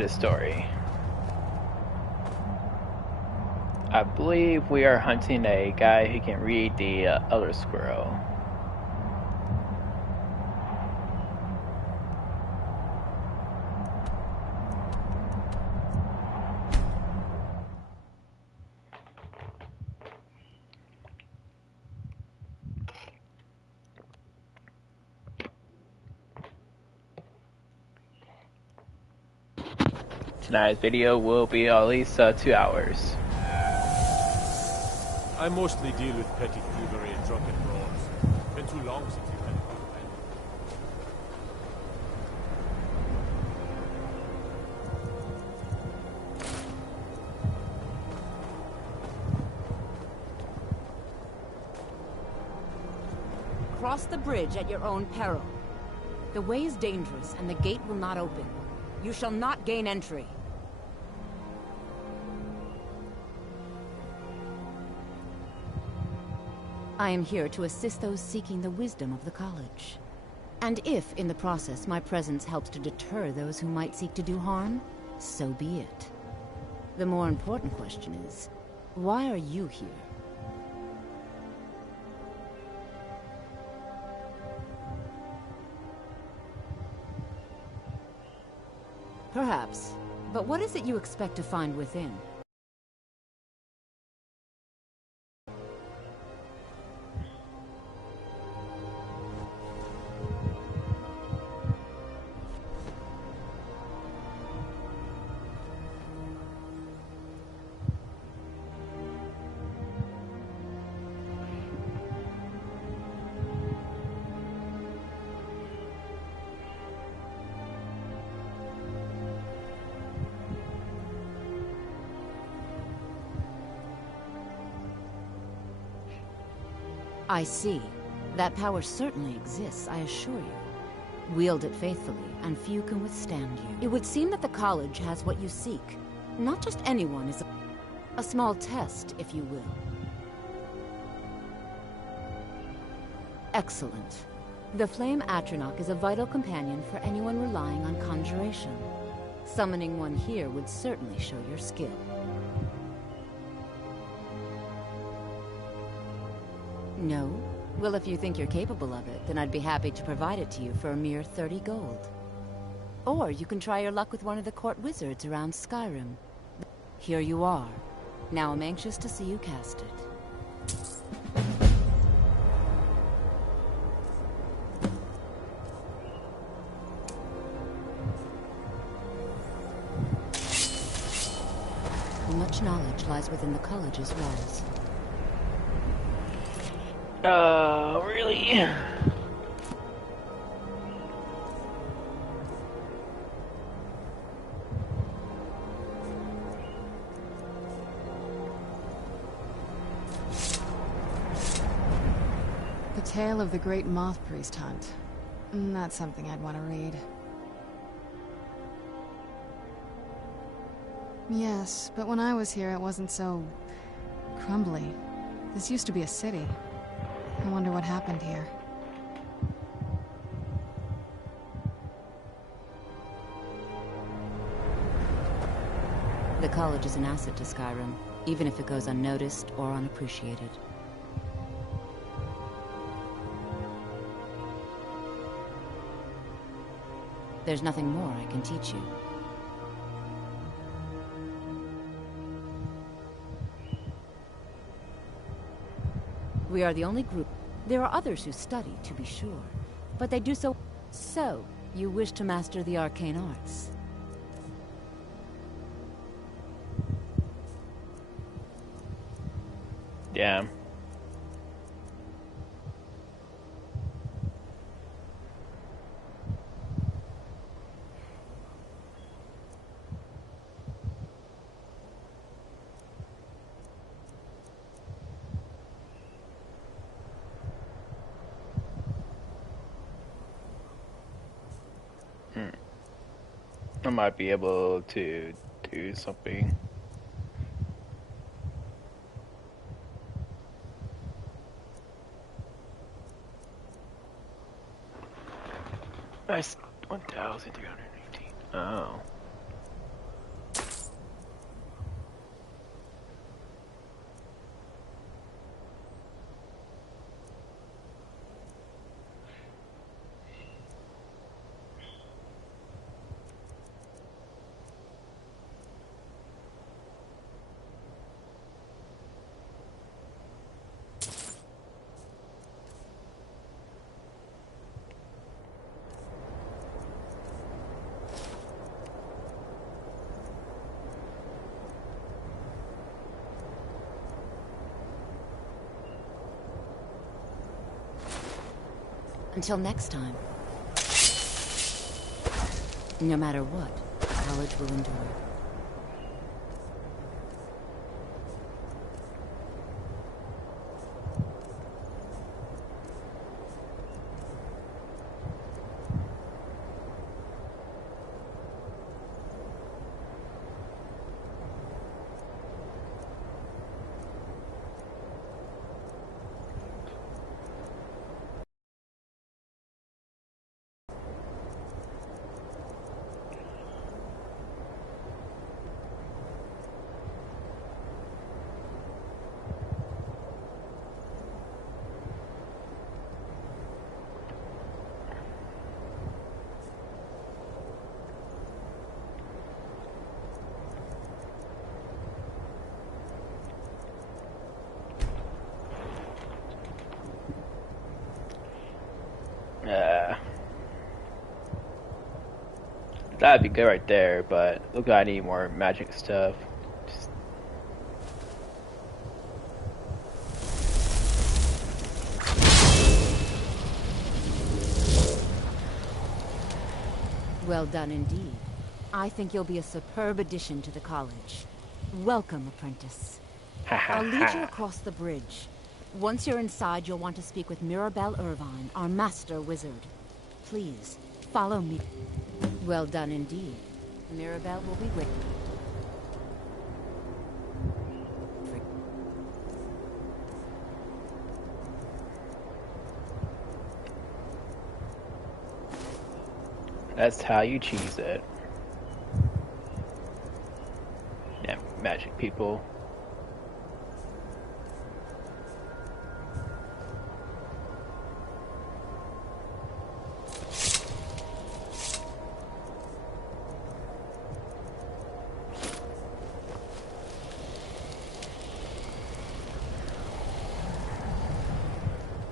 to the story. I believe we are hunting a guy who can read the Elder Scroll. Tonight's video will be at least 2 hours. I mostly deal with petty thievery and drunken brawls. Been too long since you've had a companion. Cross the bridge at your own peril. The way is dangerous and the gate will not open. You shall not gain entry. I am here to assist those seeking the wisdom of the college. And if, in the process, my presence helps to deter those who might seek to do harm, so be it. The more important question is, why are you here? Perhaps. But what is it you expect to find within? I see. That power certainly exists, I assure you. Wield it faithfully, and few can withstand you. It would seem that the college has what you seek. Not just anyone is a small test, if you will. Excellent. The flame Atronach is a vital companion for anyone relying on conjuration. Summoning one here would certainly show your skill. No? Well, if you think you're capable of it, then I'd be happy to provide it to you for a mere 30 gold. Or you can try your luck with one of the court wizards around Skrime. Here you are. Now I'm anxious to see you cast it. Much knowledge lies within the college's walls. Really? The Tale of the Great Moth Priest Hunt. That's something I'd want to read. Yes, but when I was here it wasn't so... crumbly. This used to be a city. I wonder what happened here. The college is an asset to Skyrim, even if it goes unnoticed or unappreciated. There's nothing more I can teach you. We are the only group. There are others who study, to be sure, but they do so... So, you wish to master the arcane arts? Yeah. I might be able to do something. Nice. 1,318. Oh. Until next time. No matter what, college will endure. That'd be good right there, but look, I need more magic stuff. Just... Well done indeed. I think you'll be a superb addition to the college. Welcome, apprentice. I'll lead you across the bridge. Once you're inside, you'll want to speak with Mirabelle Irvine, our master wizard. Please, follow me. Well done indeed. Mirabelle will be with you. That's how you cheese it. Damn magic people.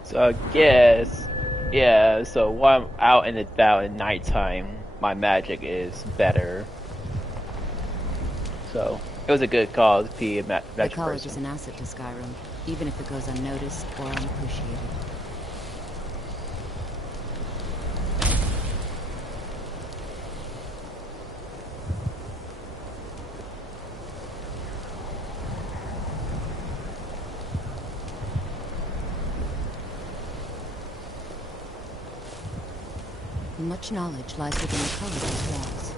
So I guess, yeah, so while I'm out and about at nighttime, my magic is better. So, it was a good call to be a magic person. The college is an asset to Skyrim, even if it goes unnoticed or unappreciated. Much knowledge lies within the college's walls.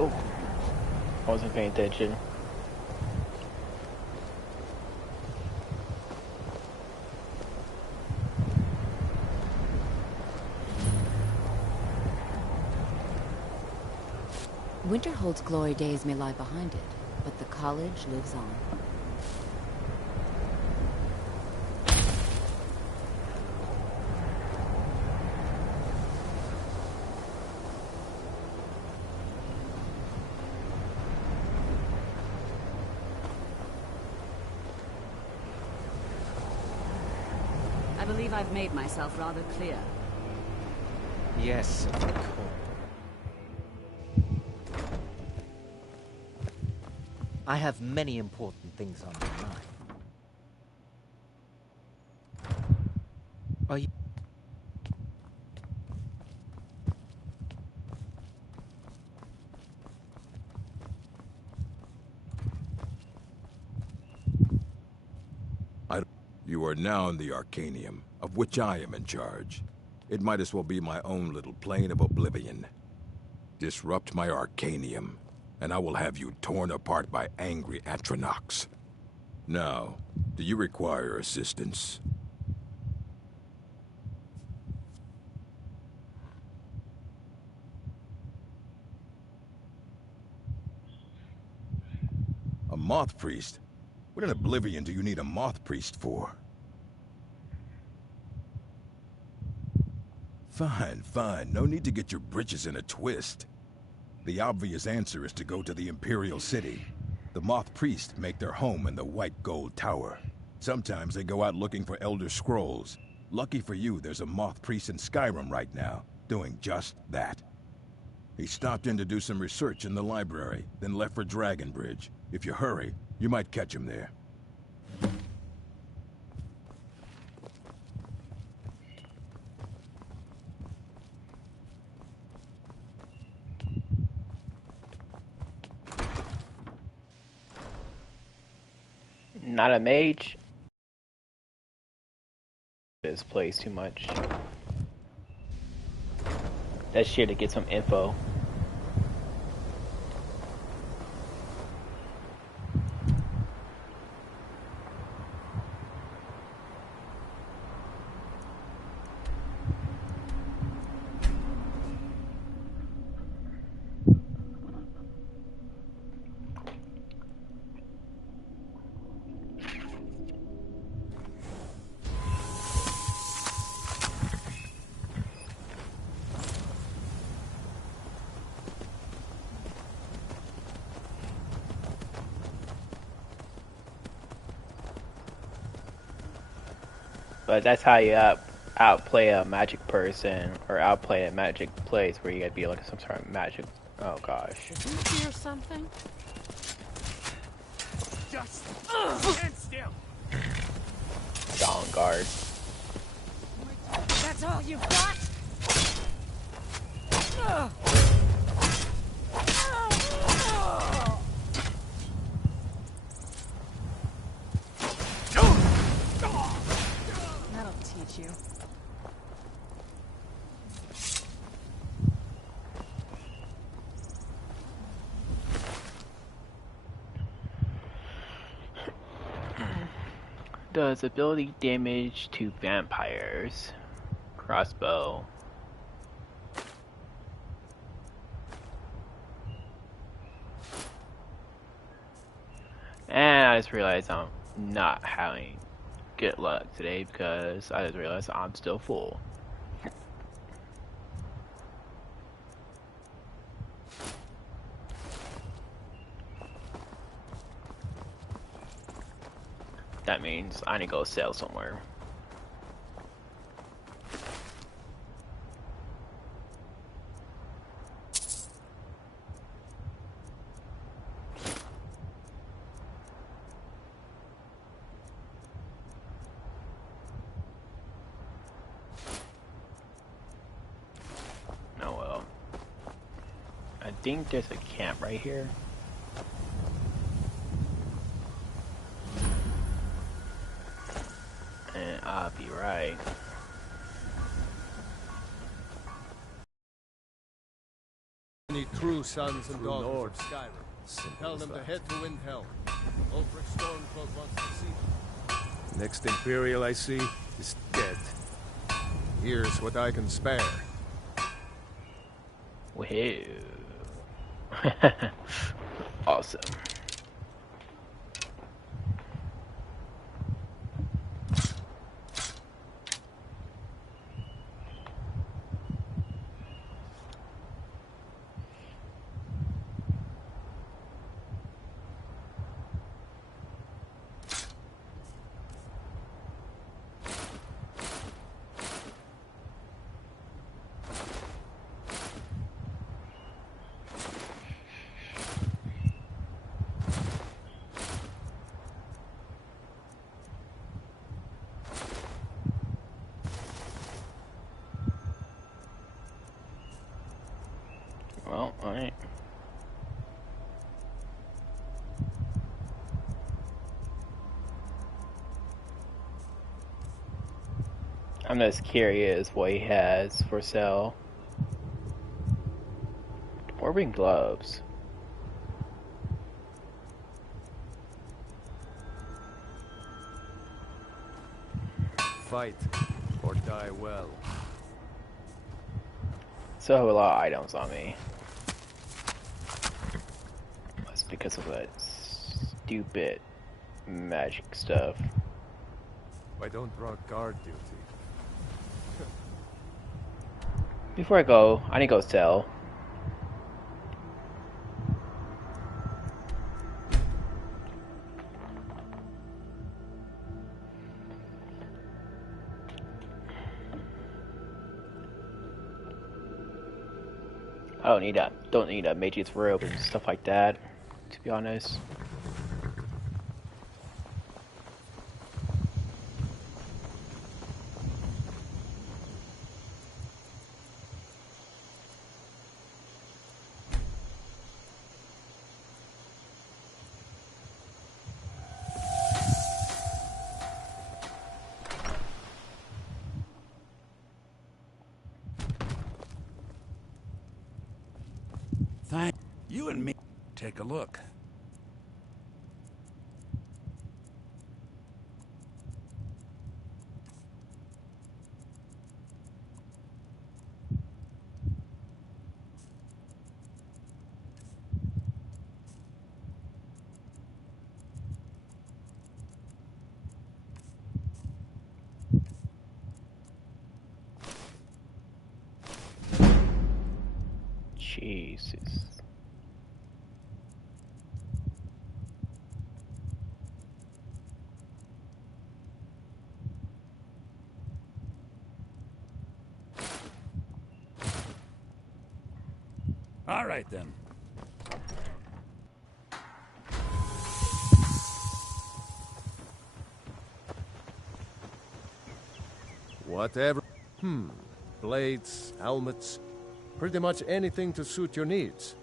Oh, I wasn't paying attention. Winterhold's glory days may lie behind it, but the college lives on. I believe I've made myself rather clear. Yes, of course. I have many important things on my mind. Are you... You are now in the Arcanium, of which I am in charge. It might as well be my own little plane of oblivion. Disrupt my Arcanium, and I will have you torn apart by angry Atronachs. Now, do you require assistance? A moth priest? What in oblivion do you need a moth priest for? Fine, fine. No need to get your britches in a twist. The obvious answer is to go to the Imperial City. The Moth Priests make their home in the White Gold Tower. Sometimes they go out looking for Elder Scrolls. Lucky for you, there's a Moth Priest in Skyrim right now, doing just that. He stopped in to do some research in the library, then left for Dragonbridge. If you hurry, you might catch him there. Not a mage. This plays too much. That's shit to get some info. But that's how you outplay a magic person, or outplay a magic place where you gotta be like some sort of magic. Oh gosh. Did you hear something? Just stand still. Dawn guard. That's all you've got? That'll teach you. Does ability damage to vampires. Crossbow. And I just realized I'm not having good luck today because I just realized I'm still full. That means I need to go sell somewhere. Oh well. I think there's a camp right here. And I'll be right. Any true sons and daughters of Skyrim. Tell them to head to Windhelm. Ulfric Stormcloak wants to see them. Next Imperial I see is dead. Here's what I can spare. Woohoo. Awesome. Well, alright. I'm just curious what he has for sale. Dwarven gloves. Fight or die well. So I have a lot of items on me. That's because of that stupid magic stuff. Why don't draw guard duty? Before I go, I need to go sell. I don't need a mage's robe and stuff like that, to be honest. Thank you and me. Take a look. Jesus. All right then. Whatever. Blades, helmets, pretty much anything to suit your needs.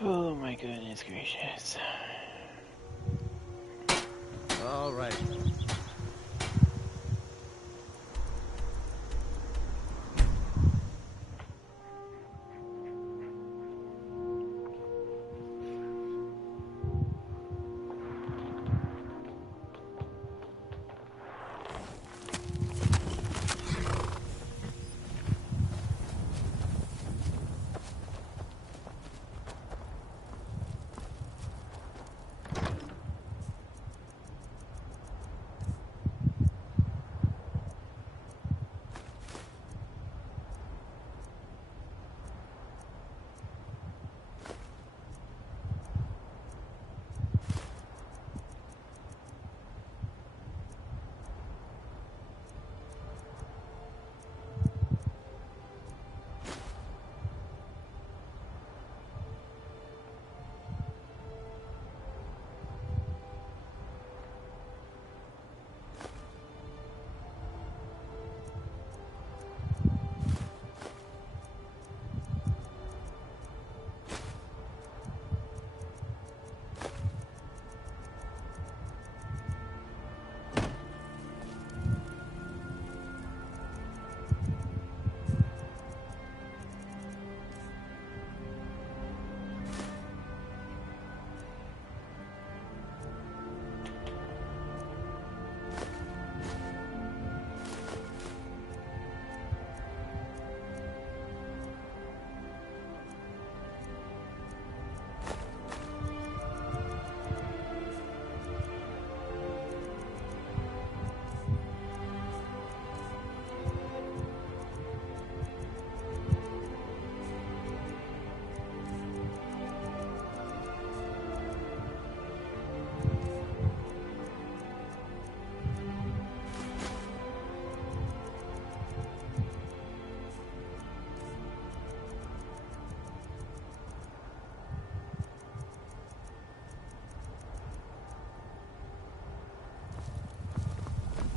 Oh my goodness gracious. All right.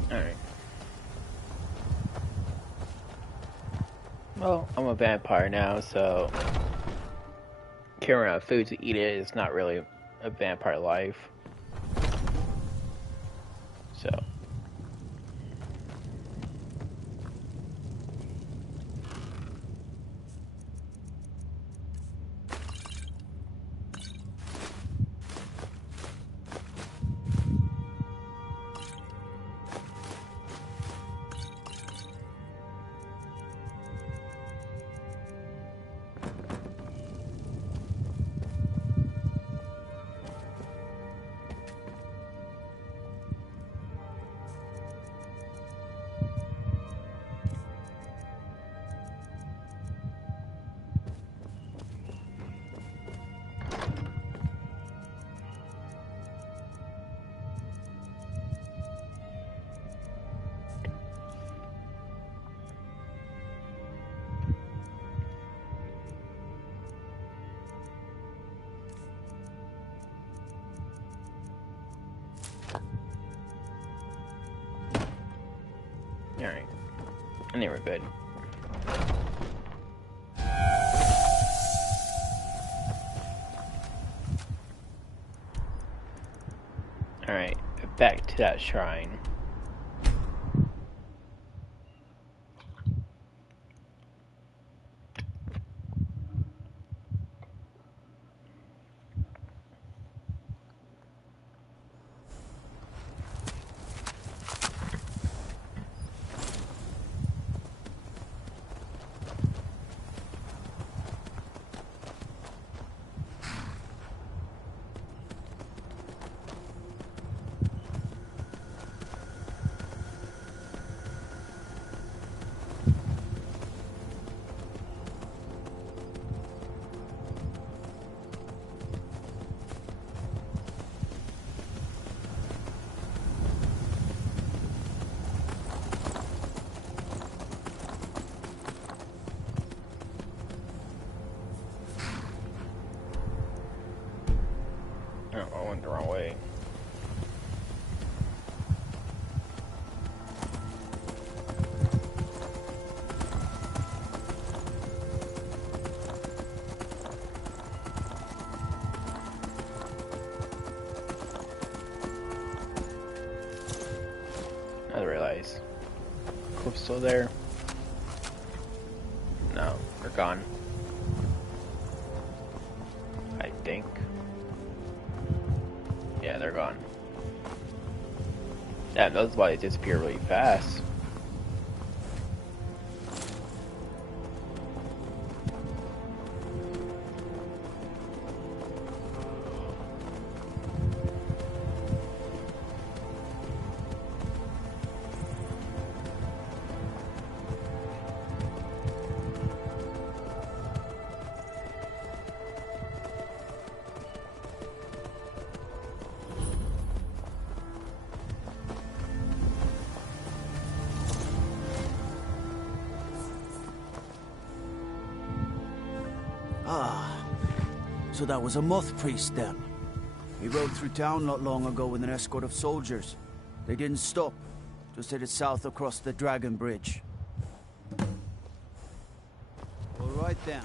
Alright. Well, I'm a vampire now, so carrying out food to eat it is not really a vampire life. So. Alright. I think we're good. Alright, back to that shrine. Oh, I went the wrong way. I realize. Cliff's still there. No, they're gone. I think. Yeah, they're gone. Damn, those bodies disappear really fast. So that was a moth priest then. He rode through town not long ago with an escort of soldiers. They didn't stop, just headed south across the Dragon Bridge. All right then.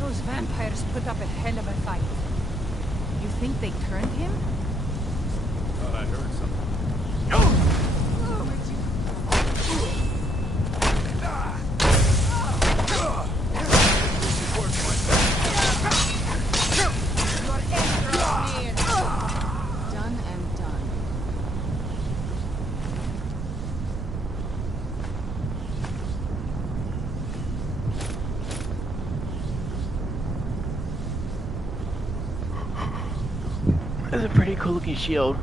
Those vampires put up a hell of a fight. You think they turned him? Thought I heard something. Done and done. That's a pretty cool looking shield.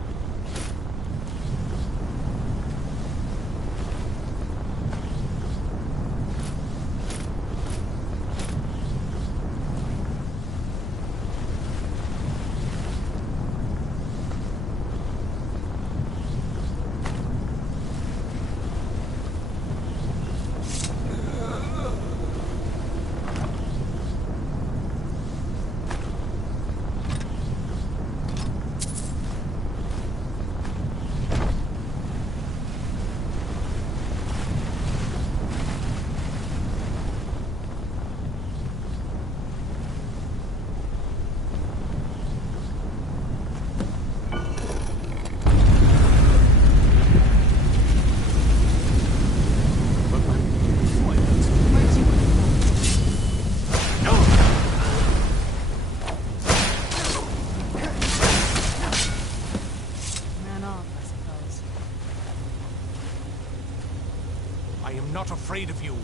I am not afraid of you.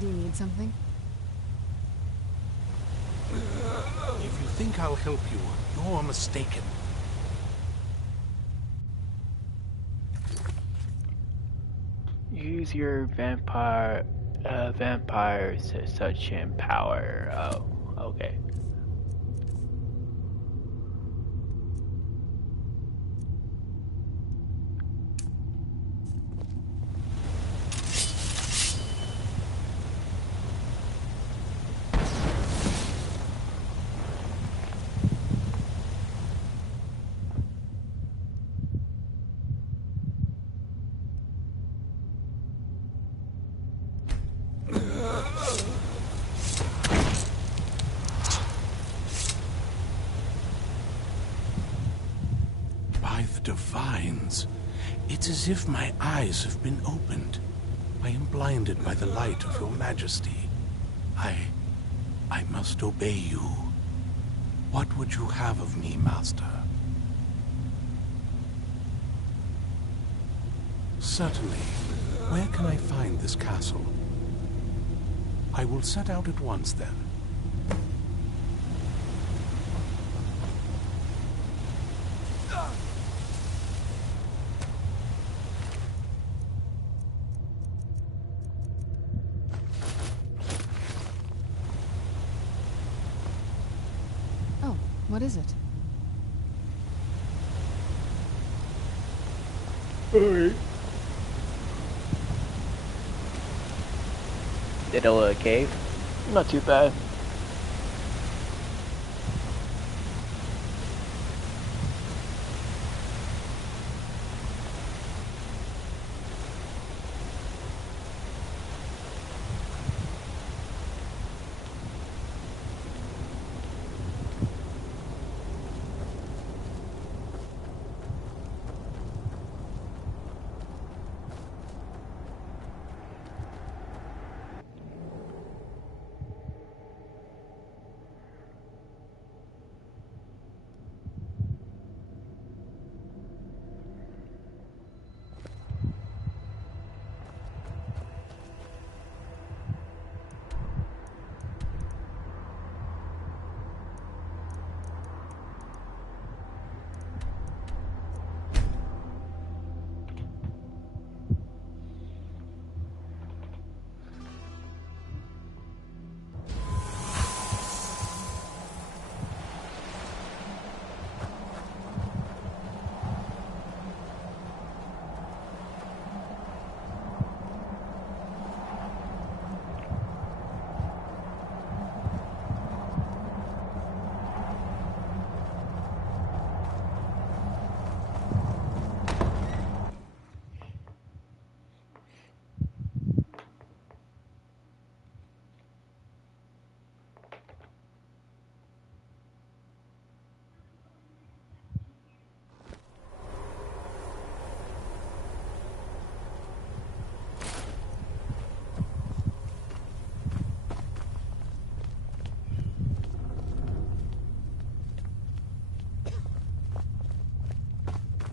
Do you need something? If you think I'll help you, you're mistaken. Use your vampire suction power. Oh, okay. Divines. It's as if my eyes have been opened. I am blinded by the light of your majesty. I must obey you. What would you have of me, master? Certainly. Where can I find this castle? I will set out at once, then. What is it? Did a little cave. Not too bad.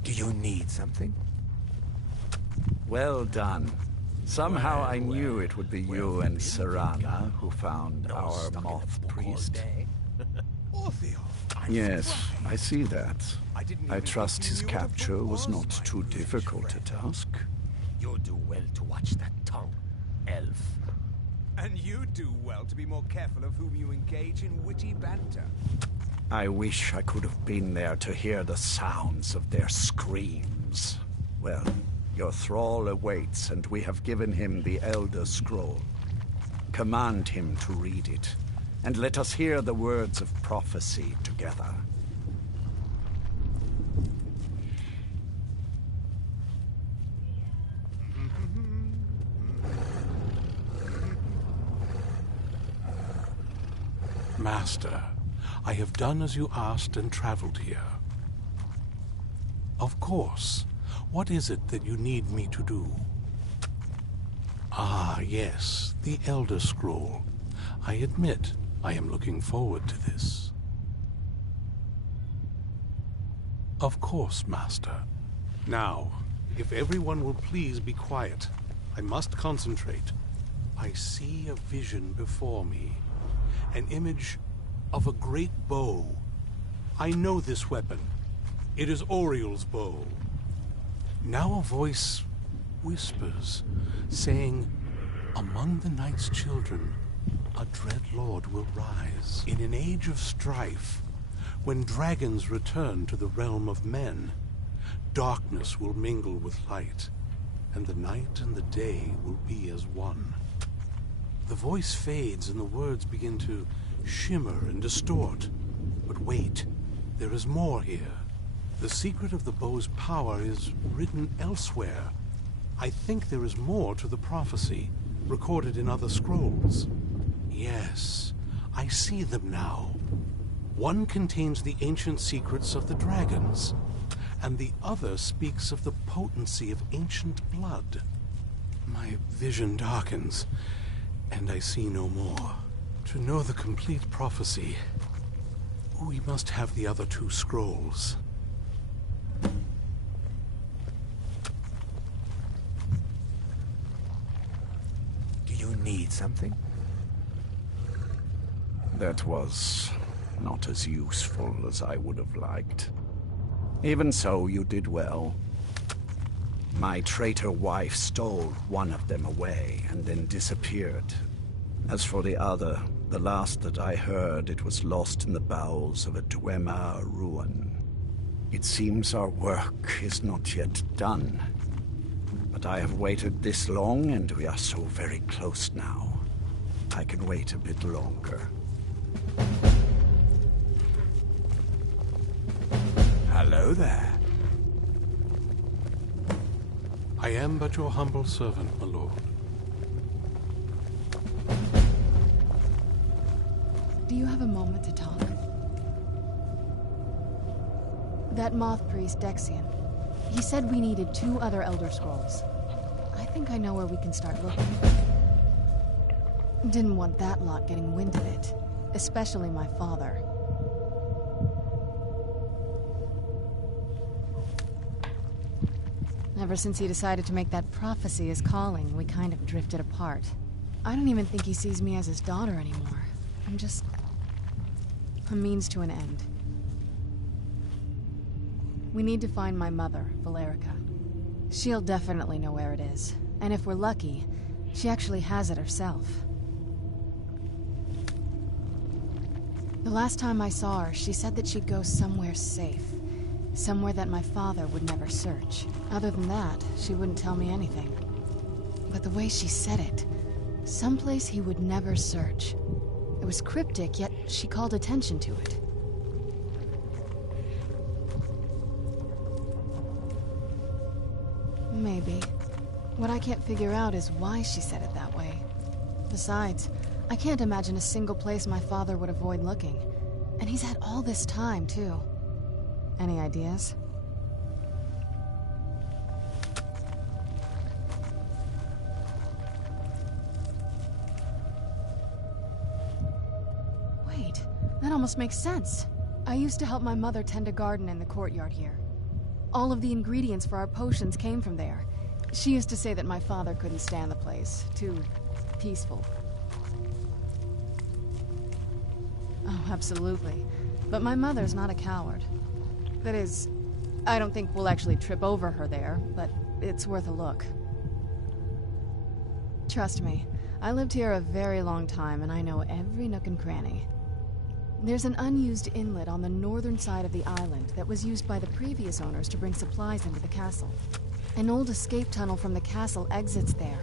Do you need something? Well done. Somehow I knew it would be you and Serana who found our moth priest. Yes, I see that. I trust his capture was not too difficult a task. You'll do well to watch that tongue, elf. And you do well to be more careful of whom you engage in witty banter. I wish I could have been there to hear the sounds of their screams. Well, your thrall awaits, and we have given him the Elder Scroll. Command him to read it, and let us hear the words of prophecy together. Master, I have done as you asked and traveled here. Of course. What is it that you need me to do? Ah, yes, the Elder Scroll. I admit I am looking forward to this. Of course, Master. Now, if everyone will please be quiet, I must concentrate. I see a vision before me. An image of a great bow. I know this weapon. It is Oriel's bow. Now a voice whispers, saying, among the night's children, a dread lord will rise. In an age of strife, when dragons return to the realm of men, darkness will mingle with light, and the night and the day will be as one. The voice fades and the words begin to shimmer and distort. But wait, there is more here. The secret of the bow's power is written elsewhere. I think there is more to the prophecy, recorded in other scrolls. Yes, I see them now. One contains the ancient secrets of the dragons, and the other speaks of the potency of ancient blood. My vision darkens, and I see no more. To know the complete prophecy, we must have the other two scrolls. Do you need something? That was not as useful as I would have liked. Even so, you did well. My traitor wife stole one of them away and then disappeared. As for the other, The last that I heard, it was lost in the bowels of a Dwemer ruin. It seems our work is not yet done. But I have waited this long, and we are so very close now. I can wait a bit longer. Hello there. I am but your humble servant, my lord. Do you have a moment to talk? That moth priest, Dexian. He said we needed 2 other Elder Scrolls. I think I know where we can start looking. Didn't want that lot getting wind of it. Especially my father. Ever since he decided to make that prophecy his calling, we kind of drifted apart. I don't even think he sees me as his daughter anymore. I'm just a means to an end. We need to find my mother, Valerica. She'll definitely know where it is. And if we're lucky, she actually has it herself. The last time I saw her, she said that she'd go somewhere safe. Somewhere that my father would never search. Other than that, she wouldn't tell me anything. But the way she said it, someplace he would never search. It was cryptic, yet she called attention to it. Maybe. What I can't figure out is why she said it that way. Besides, I can't imagine a single place my father would avoid looking. And he's had all this time, too. Any ideas? Wait, that almost makes sense. I used to help my mother tend a garden in the courtyard here. All of the ingredients for our potions came from there. She used to say that my father couldn't stand the place. Too peaceful. Oh, absolutely. But my mother's not a coward. That is, I don't think we'll actually trip over her there, but it's worth a look. Trust me, I lived here a very long time and I know every nook and cranny. There's an unused inlet on the northern side of the island that was used by the previous owners to bring supplies into the castle. An old escape tunnel from the castle exits there.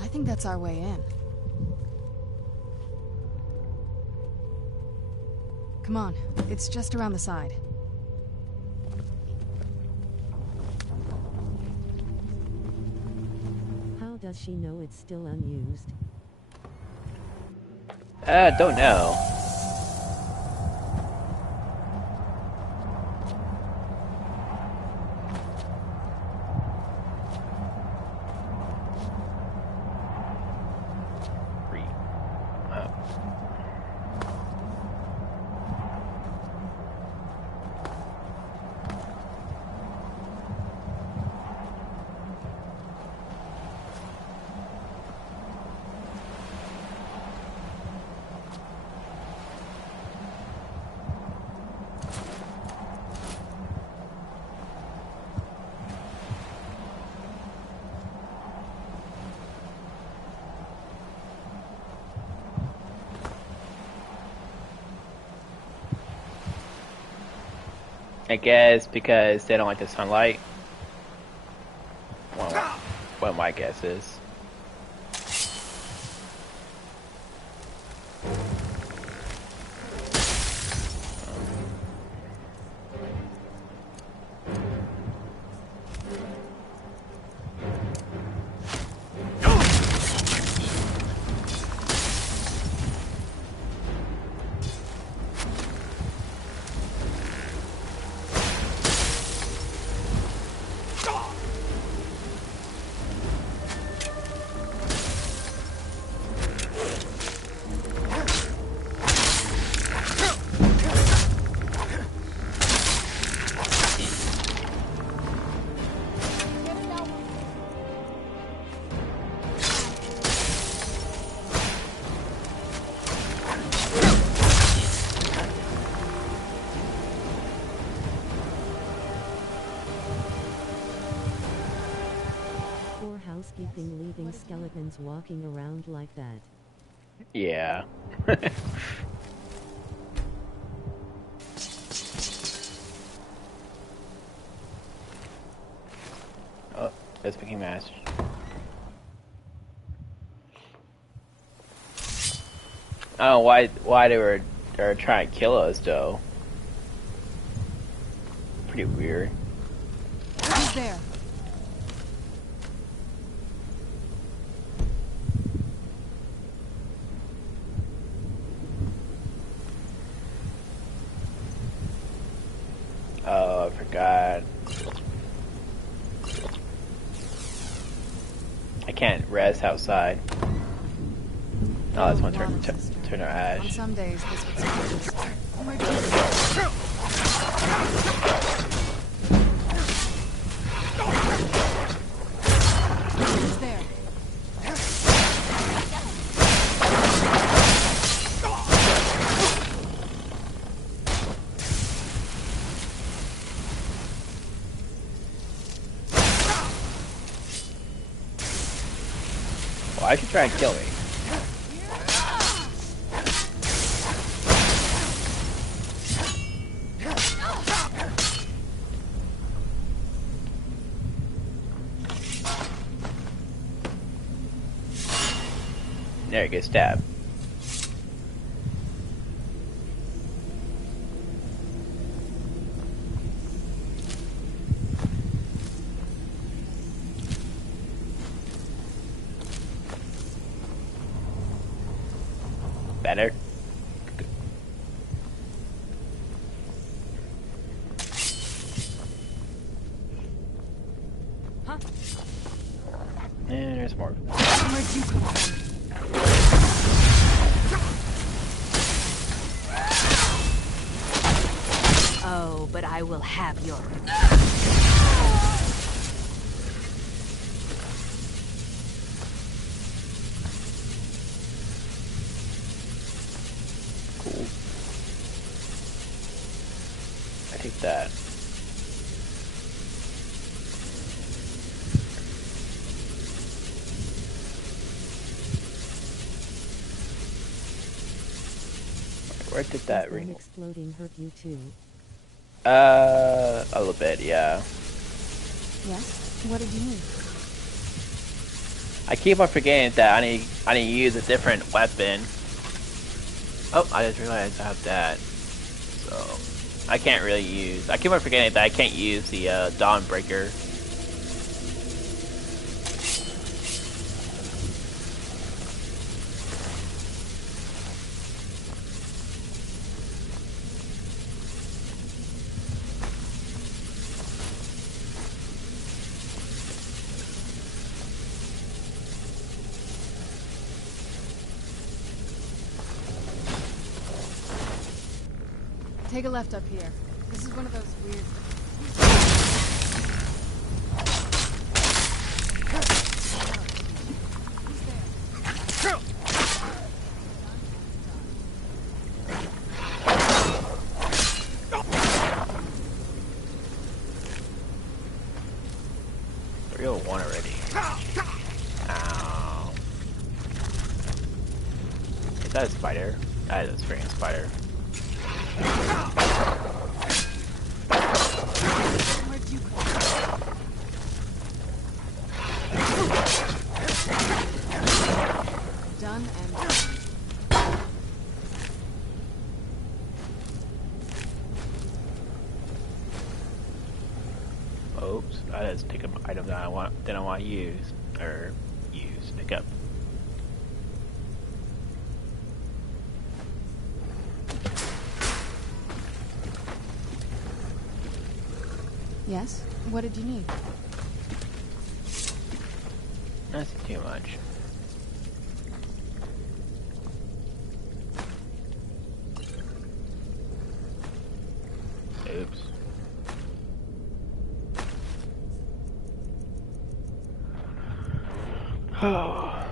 I think that's our way in. Come on, it's just around the side. How does she know it's still unused? Don't know. I guess because they don't like the sunlight. What my guess is. Leaving skeletons walking around like that. Yeah. Oh, that's picking match. I don't know why they were trying to kill us though. Pretty weird. Who's there? Oh, I forgot. I can't rest outside. Oh, that's one turn our On ash. some days, this would seem just... Who's there? Why should try and kill me? There you go, stab. Better. Good. Huh? And there's more. Where'd you come from? Oh, but I will have your... Cool. I take that. Where did that Gun ring? exploding hurt you too? A little bit, yeah. Yes? What did you need? I keep on forgetting that I need to use a different weapon. Oh, I just realized I have that. So I can't really use. I keep on forgetting that I can't use the Dawnbreaker. Take a left up here. This is one of those weird... Real one already. Ow. Is that a spider? That is a freaking spider. Where'd you come from? Done and done. Oops, I just pick up an item that I want to use pick up. Yes? What did you need? That's too much. Oops. Oh.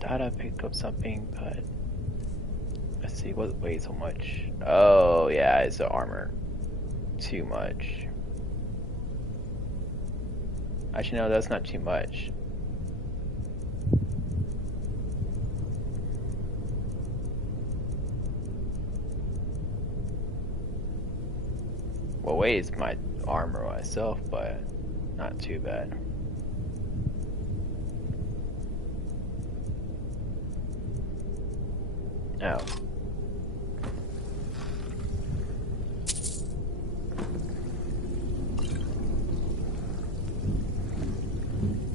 Thought I picked up something, but let's see what weighs so much. Oh yeah, it's the armor. Too much. Actually, no, that's not too much. Well, weighs my armor myself, but not too bad. Oh.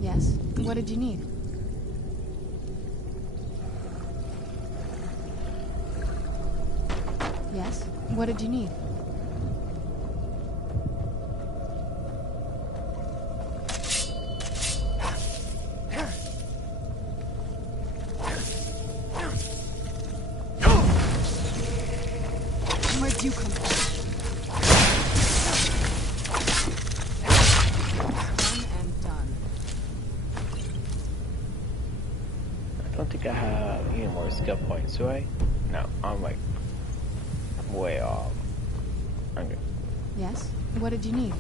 Yes? What did you need? Yes? What did you need? Where'd you come from? Done and done. I don't think I have any more skill points, do I? No, I'm like way off. I'm good. Yes? What did you need?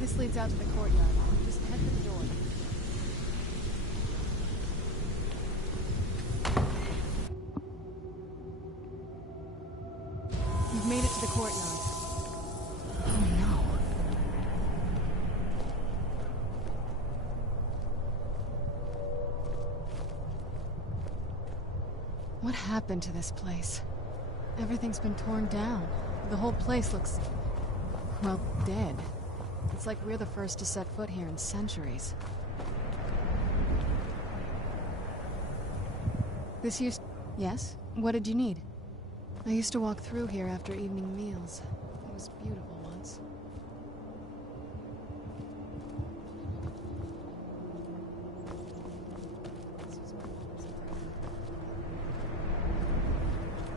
This leads out to the courtyard. Just head to the door. You've made it to the courtyard. Oh no. What happened to this place? Everything's been torn down. The whole place looks, well, dead. It's like we're the first to set foot here in centuries. This used... Yes? What did you need? I used to walk through here after evening meals. It was beautiful once. This was my mom's apartment.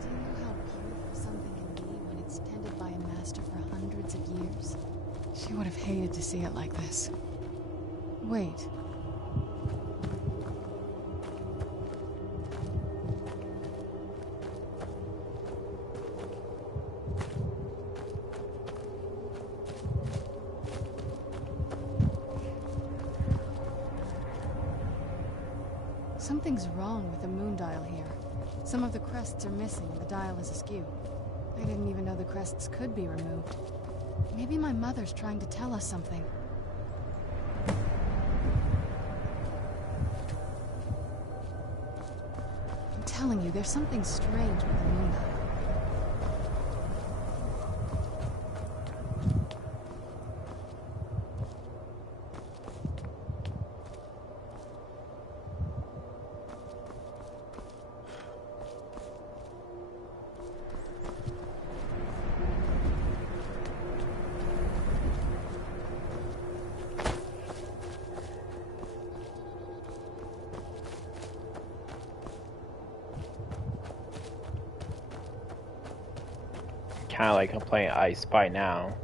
Do you know how beautiful something can be when it's tended by a master for hundreds of years? She would have hated to see it like this. Wait. Something's wrong with the moon dial here. Some of the crests are missing and the dial is askew. I didn't even know the crests could be removed. Maybe my mother's trying to tell us something. I'm telling you, there's something strange with the moon dial. Kind of like I'm playing I Spy now.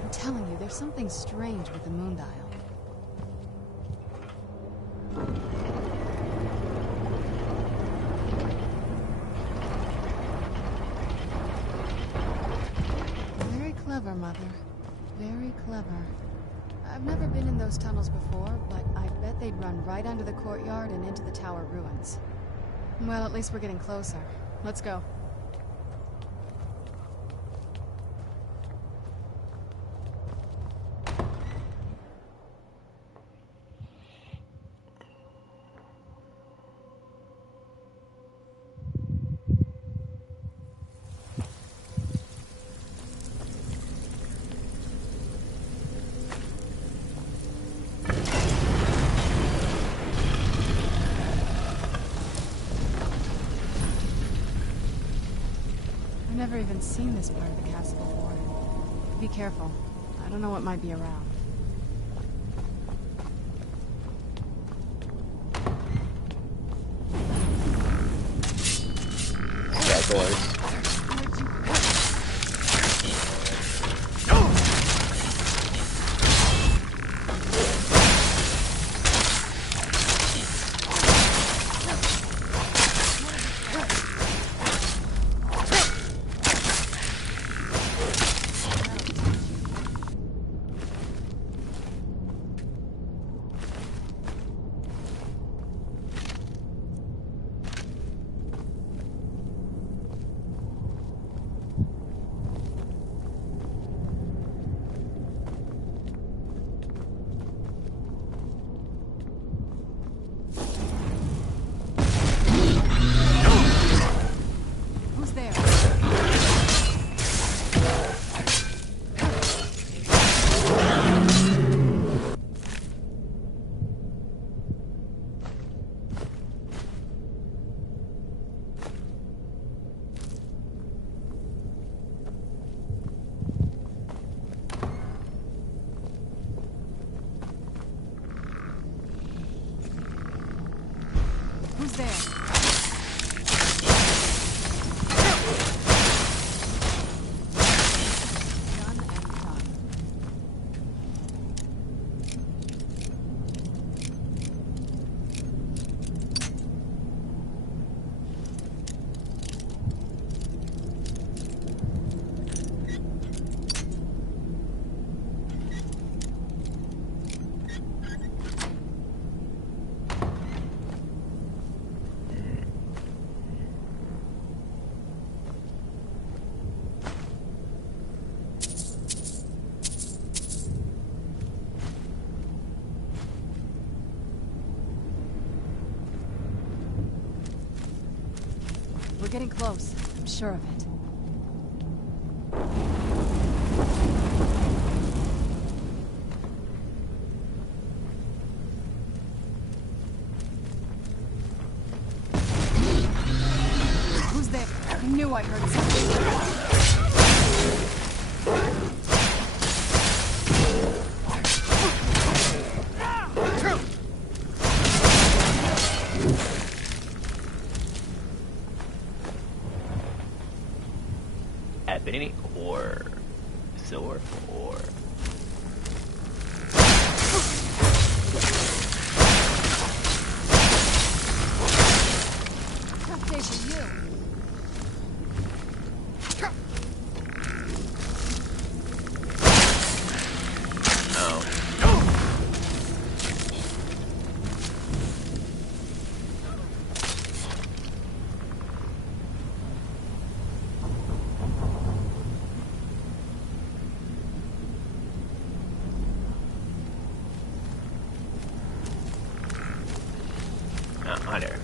I'm telling you, there's something strange with the moon dial. Clever, Mother. Very clever. I've never been in those tunnels before, but I bet they'd run right under the courtyard and into the tower ruins. Well, at least we're getting closer. Let's go. I've never even seen this part of the castle before. Be careful. I don't know what might be around. Yeah, doors. Who's there? We're getting close. I'm sure of it. Who's there? I knew I heard something. Affinity or sword or Tough day for you. Hunter.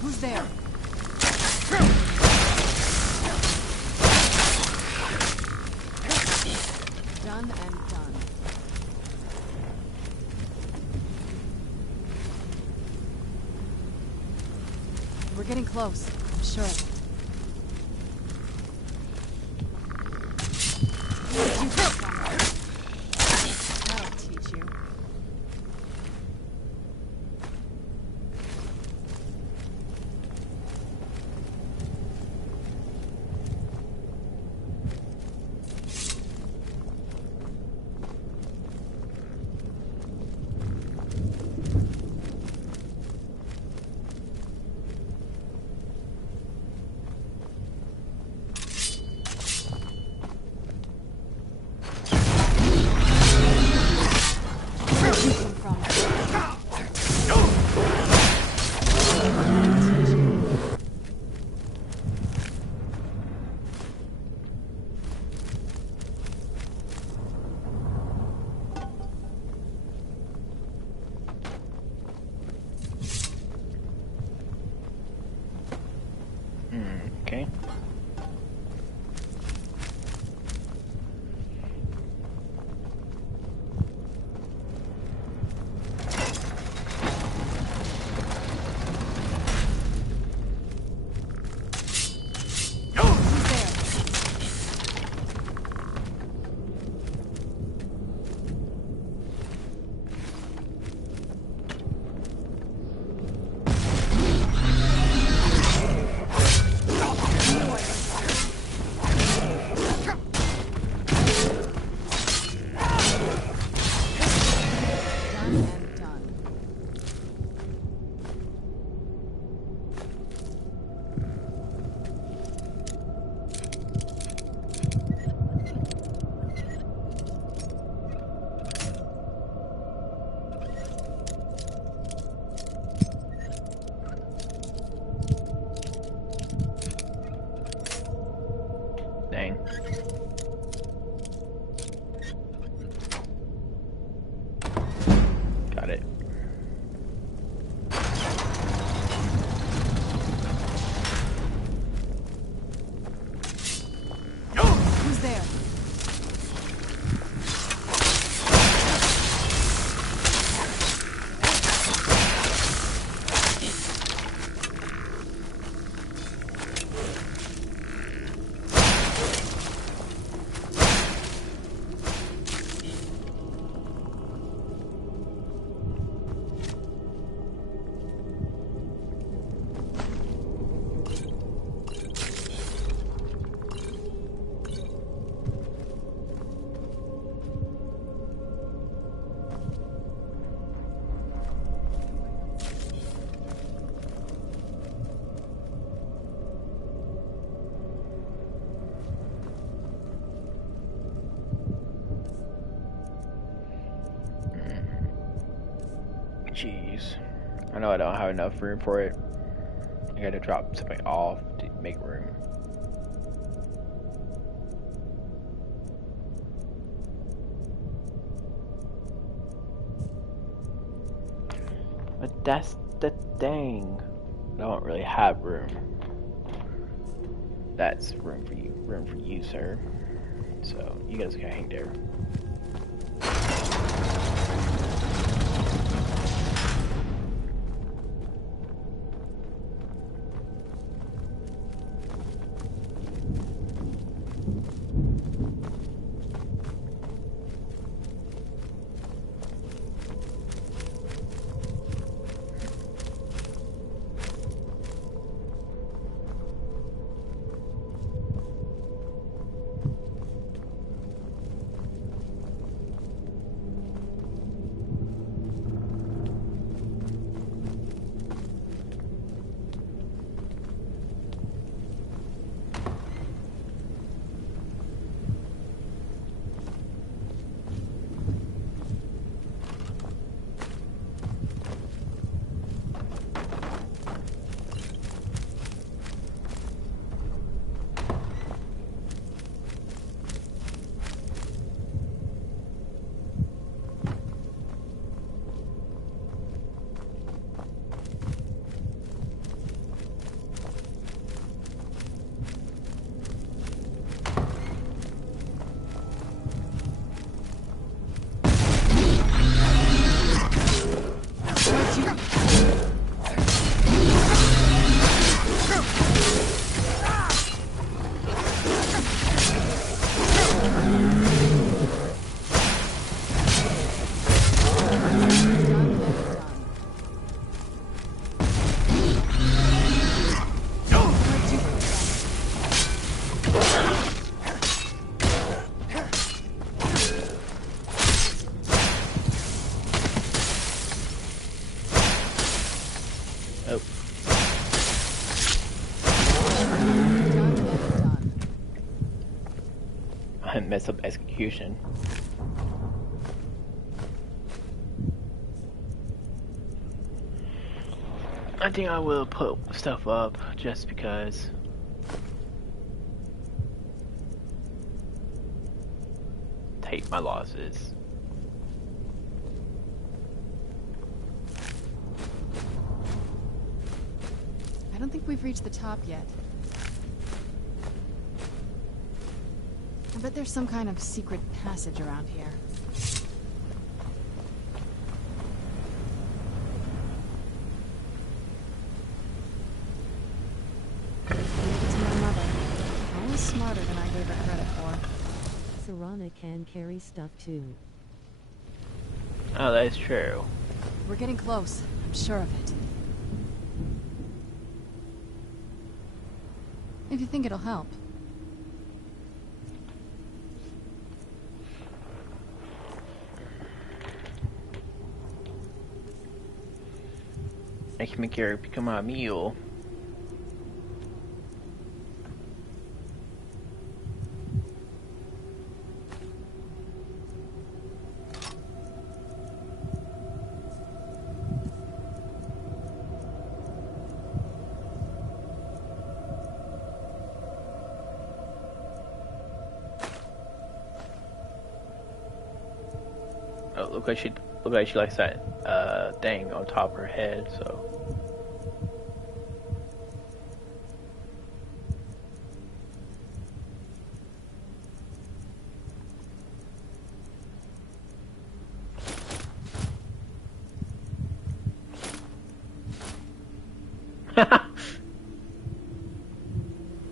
Who's there? Done and done. We're getting close. I'm sure of it. Where'd you come from? That'll teach you. it. Who's there? Jeez. I know I don't have enough room for it. I gotta drop something off to make room. But that's the thing. I don't really have room. That's room for you, sir. So you guys can hang there. Mess up execution. I think I will put stuff up just because. Take my losses. I don't think we've reached the top yet. I bet there's some kind of secret passage around here. Maybe it's my mother. Always smarter than I gave her credit for. Serana can carry stuff too. Oh, that is true. We're getting close. I'm sure of it. If you think it'll help. I can make her become a mule. Oh, look, I should Look like she likes that thing on top of her head, so.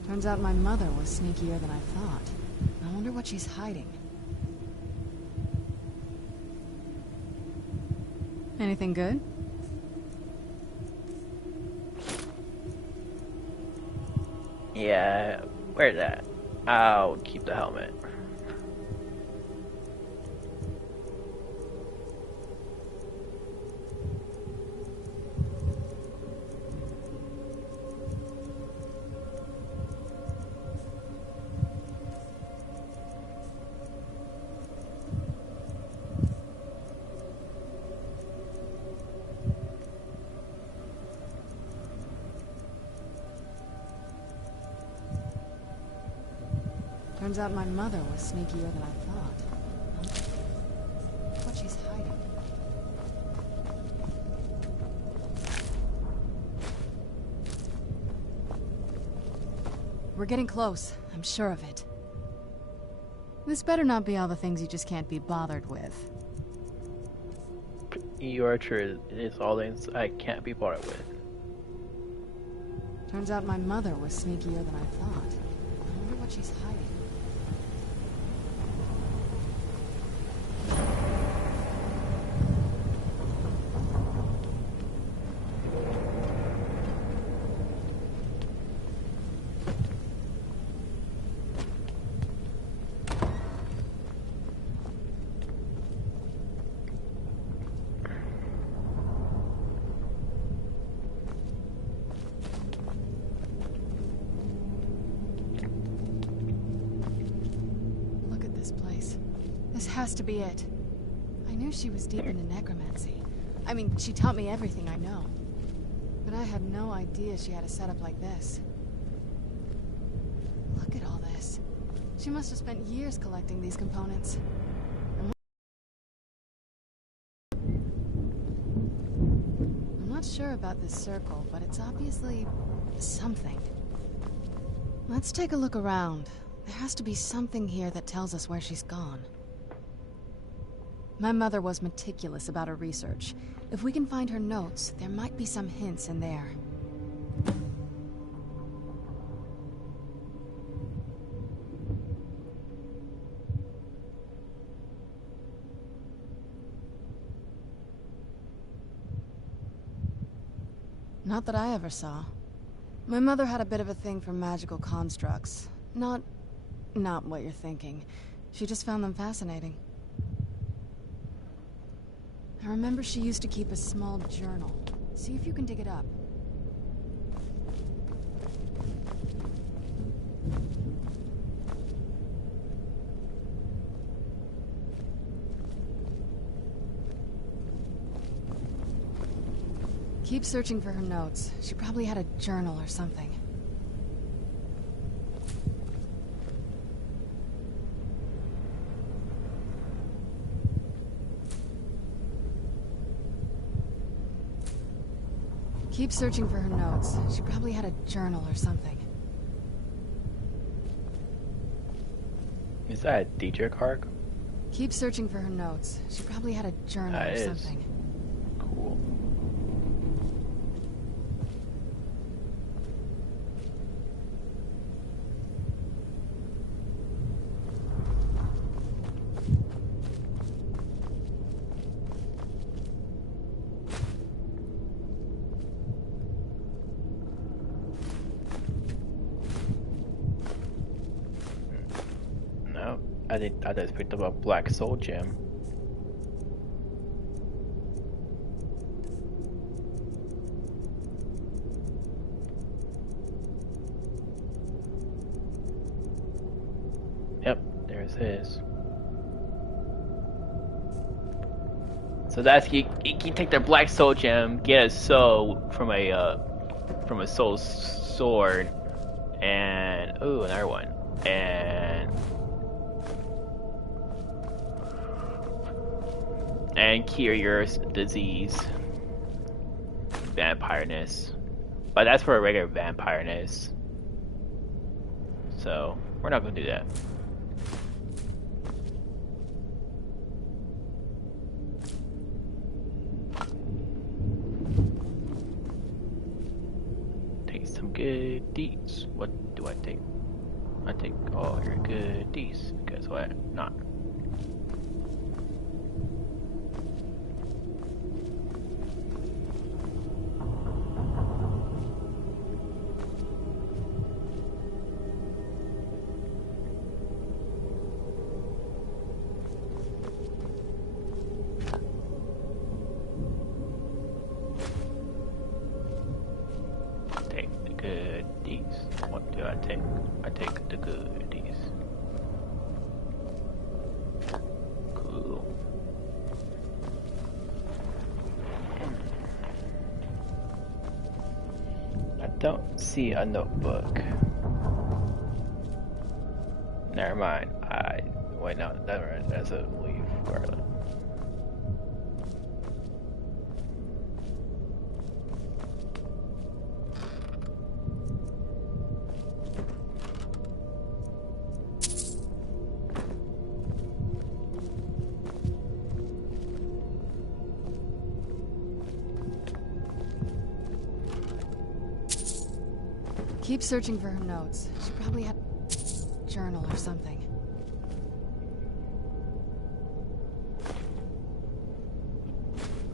Turns out my mother was sneakier than I thought. I wonder what she's hiding. Anything good? Yeah, where's that? I'll keep the helmet. Turns out my mother was sneakier than I thought. What she's hiding. We're getting close. I'm sure of it. This better not be all the things you just can't be bothered with. You are true. It's all things I can't be bothered with. Turns out my mother was sneakier than I thought. I wonder what she's hiding. Has to be it. I knew she was deep into necromancy. I mean, she taught me everything I know. But I had no idea she had a setup like this. Look at all this. She must have spent years collecting these components. I'm not sure about this circle, but it's obviously something. Let's take a look around. There has to be something here that tells us where she's gone. My mother was meticulous about her research. If we can find her notes, there might be some hints in there. Not that I ever saw. My mother had a bit of a thing for magical constructs. Not what you're thinking. She just found them fascinating. I remember she used to keep a small journal. See if you can dig it up. Keep searching for her notes. She probably had a journal or something. Keep searching for her notes. She probably had a journal or something. Is that a DJ card? Keep searching for her notes. She probably had a journal or something. Cool. I just picked up a black soul gem. Yep, there's his. So that's you can take the black soul gem, get a soul from a soul sword, and ooh, another one, and and cure your disease. Vampireness. But that's for a regular vampireness. So, we're not gonna do that. Take some goodies. What do I take? I take all your goodies. Guess what? Not. What do I take? I take the goodies. Cool. I don't see a notebook. Never mind. Wait, no, that's a leaf. Garlic. Keep searching for her notes. She probably had a journal or something.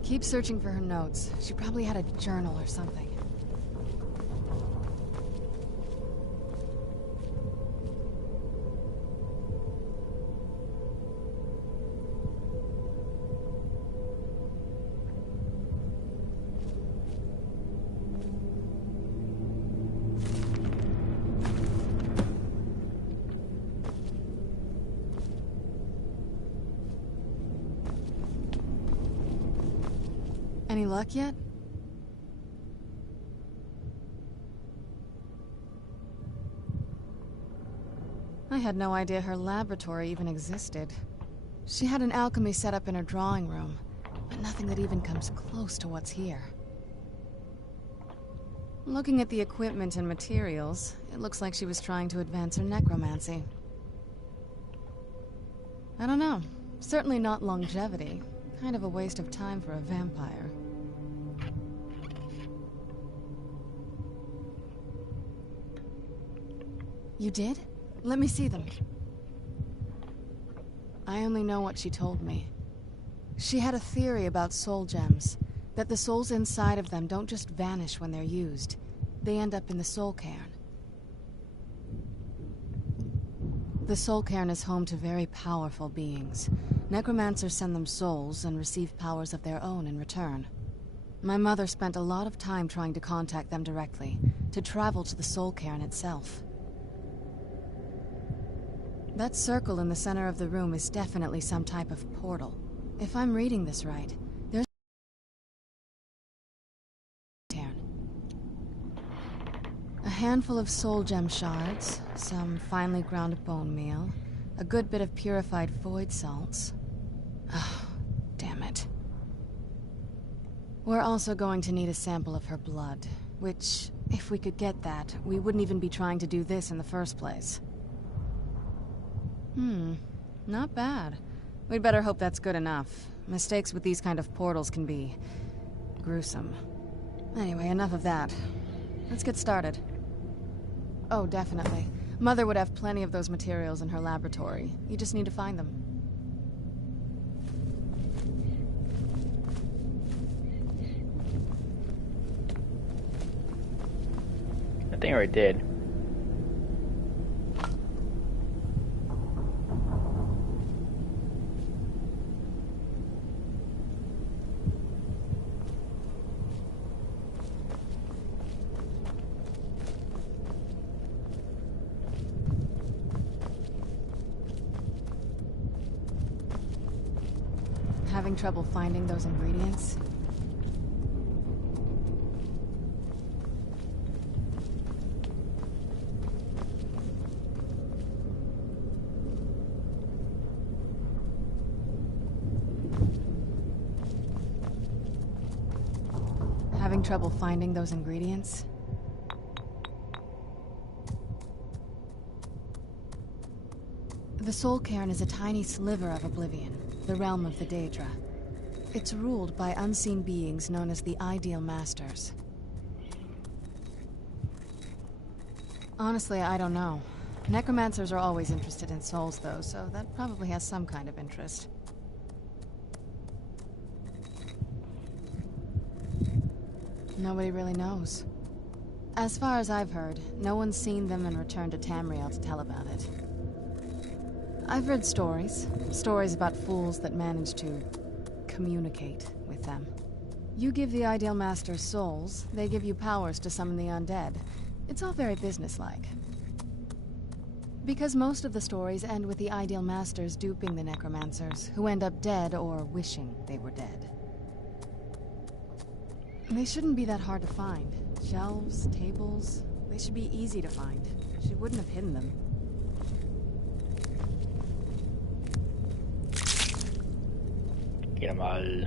Keep searching for her notes. She probably had a journal or something. Any luck yet? I had no idea her laboratory even existed. She had an alchemy set up in her drawing room, but nothing that even comes close to what's here. Looking at the equipment and materials, it looks like she was trying to advance her necromancy. I don't know. Certainly not longevity. Kind of a waste of time for a vampire. You did? Let me see them. I only know what she told me. She had a theory about soul gems, that the souls inside of them don't just vanish when they're used. They end up in the Soul Cairn. The Soul Cairn is home to very powerful beings. Necromancers send them souls and receive powers of their own in return. My mother spent a lot of time trying to contact them directly, to travel to the Soul Cairn itself. That circle in the center of the room is definitely some type of portal. If I'm reading this right, there's a handful of soul gem shards, some finely ground bone meal, a good bit of purified void salts. Oh, damn it. We're also going to need a sample of her blood, which, if we could get that, we wouldn't even be trying to do this in the first place. Not bad. We'd better hope that's good enough. Mistakes with these kind of portals can be gruesome. Anyway, enough of that. Let's get started. Oh, definitely. Mother would have plenty of those materials in her laboratory. You just need to find them. I think I already did. Having trouble finding those ingredients? having trouble finding those ingredients? The Soul Cairn is a tiny sliver of Oblivion, the realm of the Daedra. It's ruled by unseen beings known as the Ideal Masters. Honestly, I don't know. Necromancers are always interested in souls, though, so that probably has some kind of interest. Nobody really knows. As far as I've heard, no one's seen them and returned to Tamriel to tell about it. I've read stories. Stories about fools that manage to communicate with them. You give the Ideal Masters souls, they give you powers to summon the undead. It's all very businesslike. Because most of the stories end with the Ideal Masters duping the necromancers, who end up dead or wishing they were dead. They shouldn't be that hard to find. Shelves, tables, they should be easy to find. She wouldn't have hidden them. Get them all.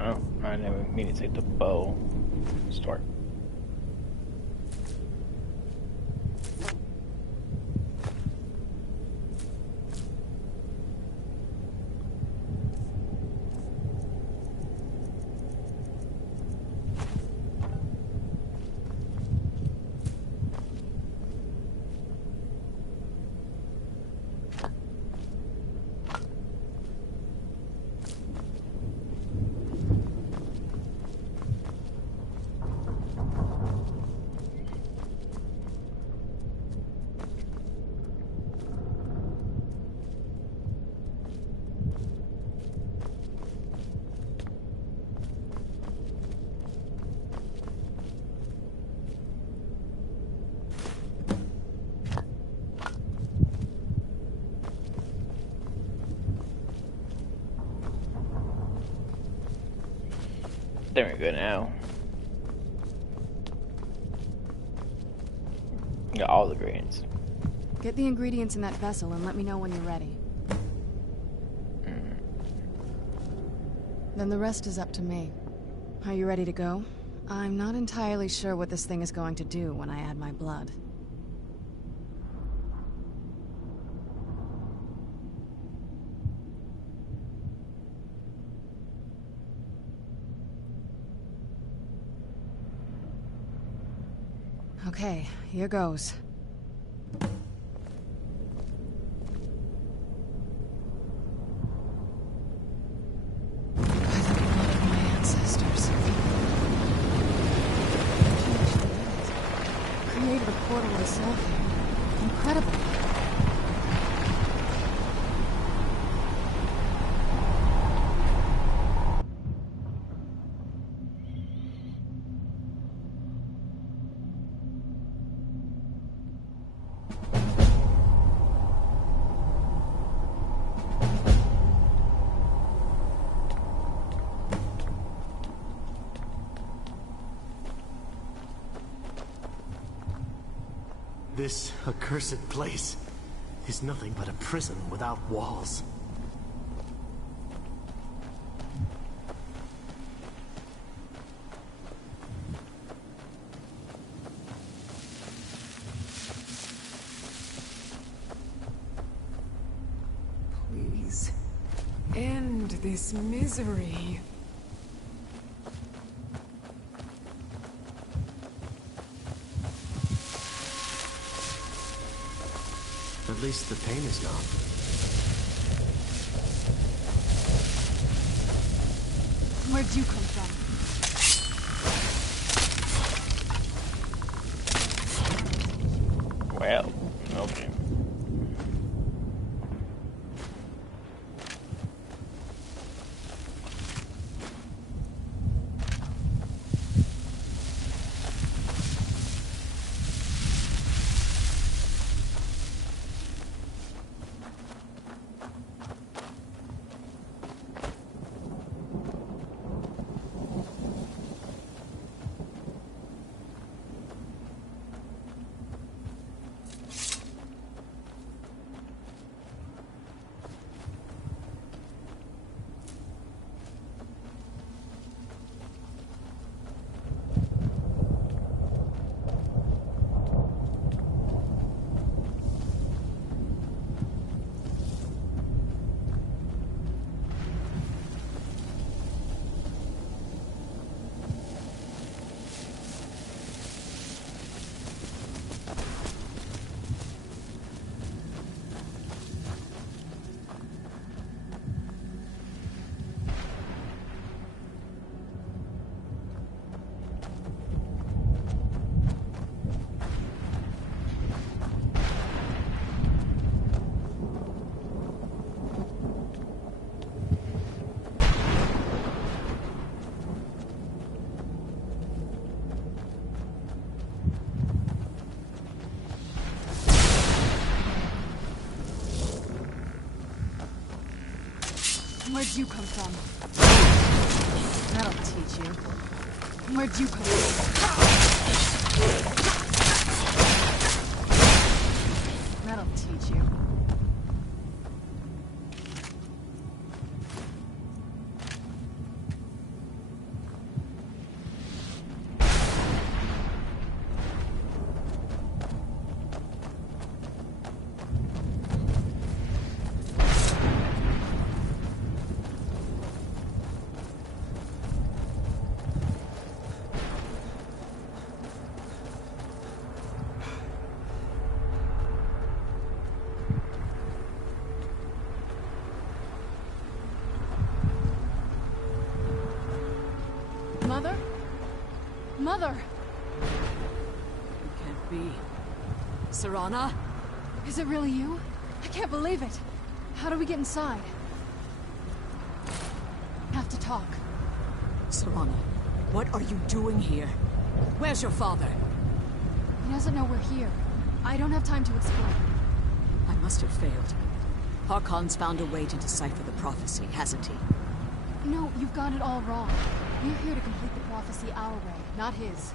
Oh, I never mean to take the bow. Start. There we go now. Got all the ingredients. Get the ingredients in that vessel and let me know when you're ready. Then the rest is up to me. Are you ready to go? I'm not entirely sure what this thing is going to do when I add my blood. Okay, here goes. Created a portal to Soul Cairn. Incredible. This accursed place is nothing but a prison without walls. Please, end this misery. At least the pain is gone. Where'd you come from? Well, okay. Where'd you come from? That'll teach you. Where'd you come from? That'll teach you. Mother? Mother! It can't be. Serana? Is it really you? I can't believe it. How do we get inside? Have to talk. Serana, what are you doing here? Where's your father? He doesn't know we're here. I don't have time to explain. I must have failed. Harkon's found a way to decipher the prophecy, hasn't he? No, you've got it all wrong. We're here to complete the prophecy our way, not his.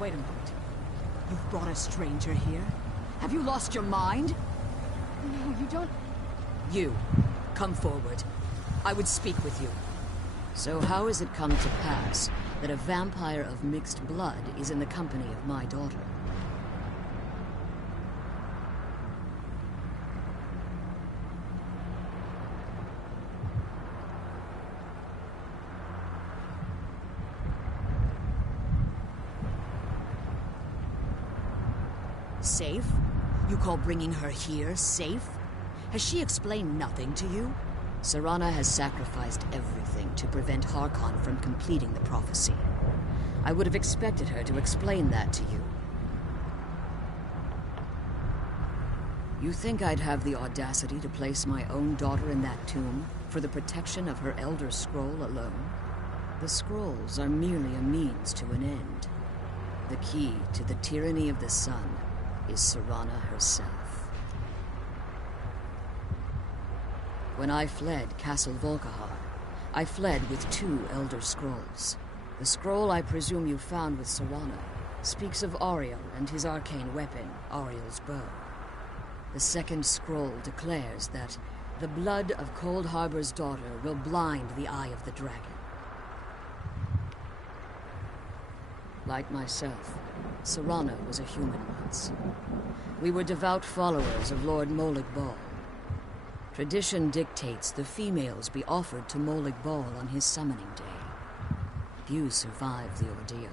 Wait a minute. You've brought a stranger here? Have you lost your mind? No, you don't... You, come forward. I would speak with you. So how has it come to pass that a vampire of mixed blood is in the company of my daughter? Safe? You call bringing her here safe? Has she explained nothing to you? Serana has sacrificed everything to prevent Harkon from completing the prophecy. I would have expected her to explain that to you. You think I'd have the audacity to place my own daughter in that tomb for the protection of her Elder Scroll alone? The scrolls are merely a means to an end. The key to the tyranny of the sun is Serana herself. When I fled Castle Volkihar, I fled with 2 Elder Scrolls. The scroll I presume you found with Serana speaks of Auriel and his arcane weapon, Auriel's bow. The second scroll declares that the blood of Cold Harbor's daughter will blind the eye of the dragon. Like myself, Serana was a human once. We were devout followers of Lord Molig Bal. Tradition dictates the females be offered to Molig Bal on his summoning day. Few survive the ordeal.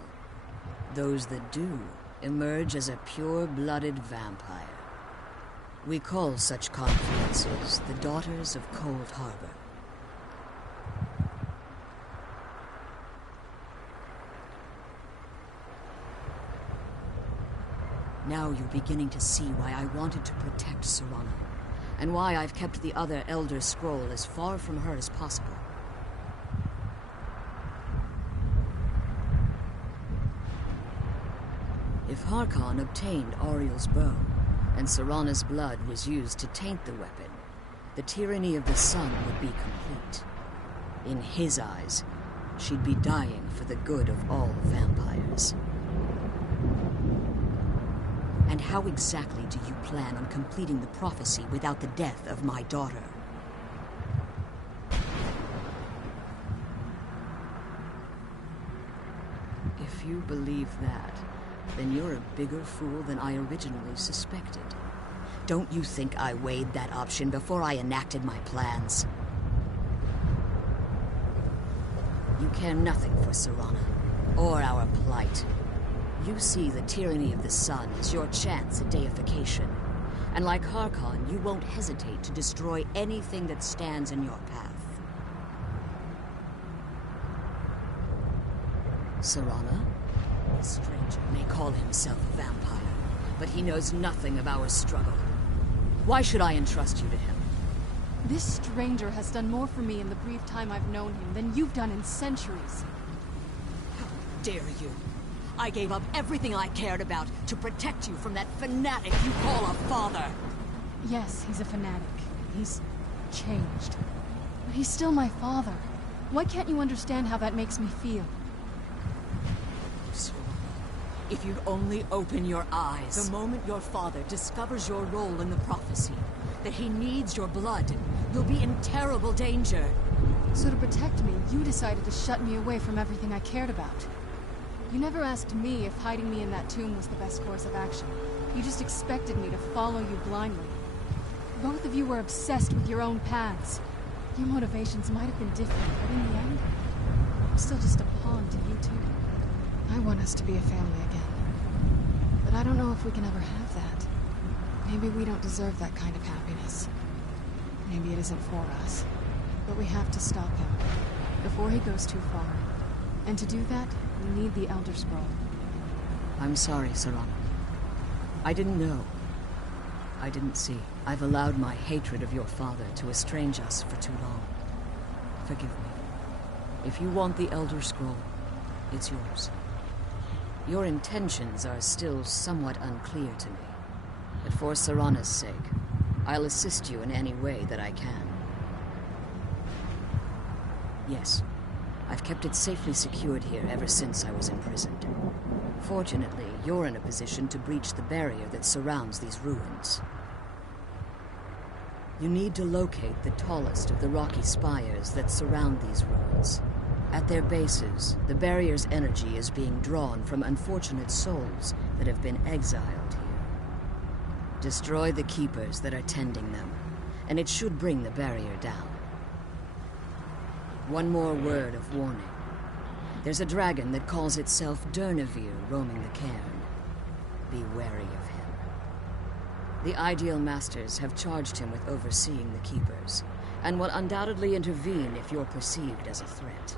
Those that do emerge as a pure-blooded vampire. We call such confluences the Daughters of Cold Harbor. Now you're beginning to see why I wanted to protect Serana, and why I've kept the other Elder Scroll as far from her as possible. If Harkon obtained Auriel's bow, and Serana's blood was used to taint the weapon, the tyranny of the sun would be complete. In his eyes, she'd be dying for the good of all vampires. And how exactly do you plan on completing the prophecy without the death of my daughter? If you believe that, then you're a bigger fool than I originally suspected. Don't you think I weighed that option before I enacted my plans? You care nothing for Serana, or our plight. You see the tyranny of the sun as your chance at deification. And like Harkon, you won't hesitate to destroy anything that stands in your path. Serana? The stranger may call himself a vampire, but he knows nothing of our struggle. Why should I entrust you to him? This stranger has done more for me in the brief time I've known him than you've done in centuries. How dare you? I gave up everything I cared about to protect you from that fanatic you call a father. Yes, he's a fanatic. He's changed. But he's still my father. Why can't you understand how that makes me feel? If you'd only open your eyes. The moment your father discovers your role in the prophecy, that he needs your blood, you'll be in terrible danger. So to protect me, you decided to shut me away from everything I cared about. You never asked me if hiding me in that tomb was the best course of action. You just expected me to follow you blindly. Both of you were obsessed with your own paths. Your motivations might have been different, but in the end, I'm still just a pawn to you two. I want us to be a family again. But I don't know if we can ever have that. Maybe we don't deserve that kind of happiness. Maybe it isn't for us. But we have to stop him, before he goes too far. And to do that, we need the Elder Scroll. I'm sorry, Serana. I didn't know. I didn't see. I've allowed my hatred of your father to estrange us for too long. Forgive me. If you want the Elder Scroll, it's yours. Your intentions are still somewhat unclear to me. But for Serana's sake, I'll assist you in any way that I can. Yes, I've kept it safely secured here ever since I was imprisoned. Fortunately, you're in a position to breach the barrier that surrounds these ruins. You need to locate the tallest of the rocky spires that surround these ruins. At their bases, the barrier's energy is being drawn from unfortunate souls that have been exiled here. Destroy the keepers that are tending them, and it should bring the barrier down. One more word of warning. There's a dragon that calls itself Durnavir roaming the cairn. Be wary of him. The Ideal Masters have charged him with overseeing the Keepers, and will undoubtedly intervene if you're perceived as a threat.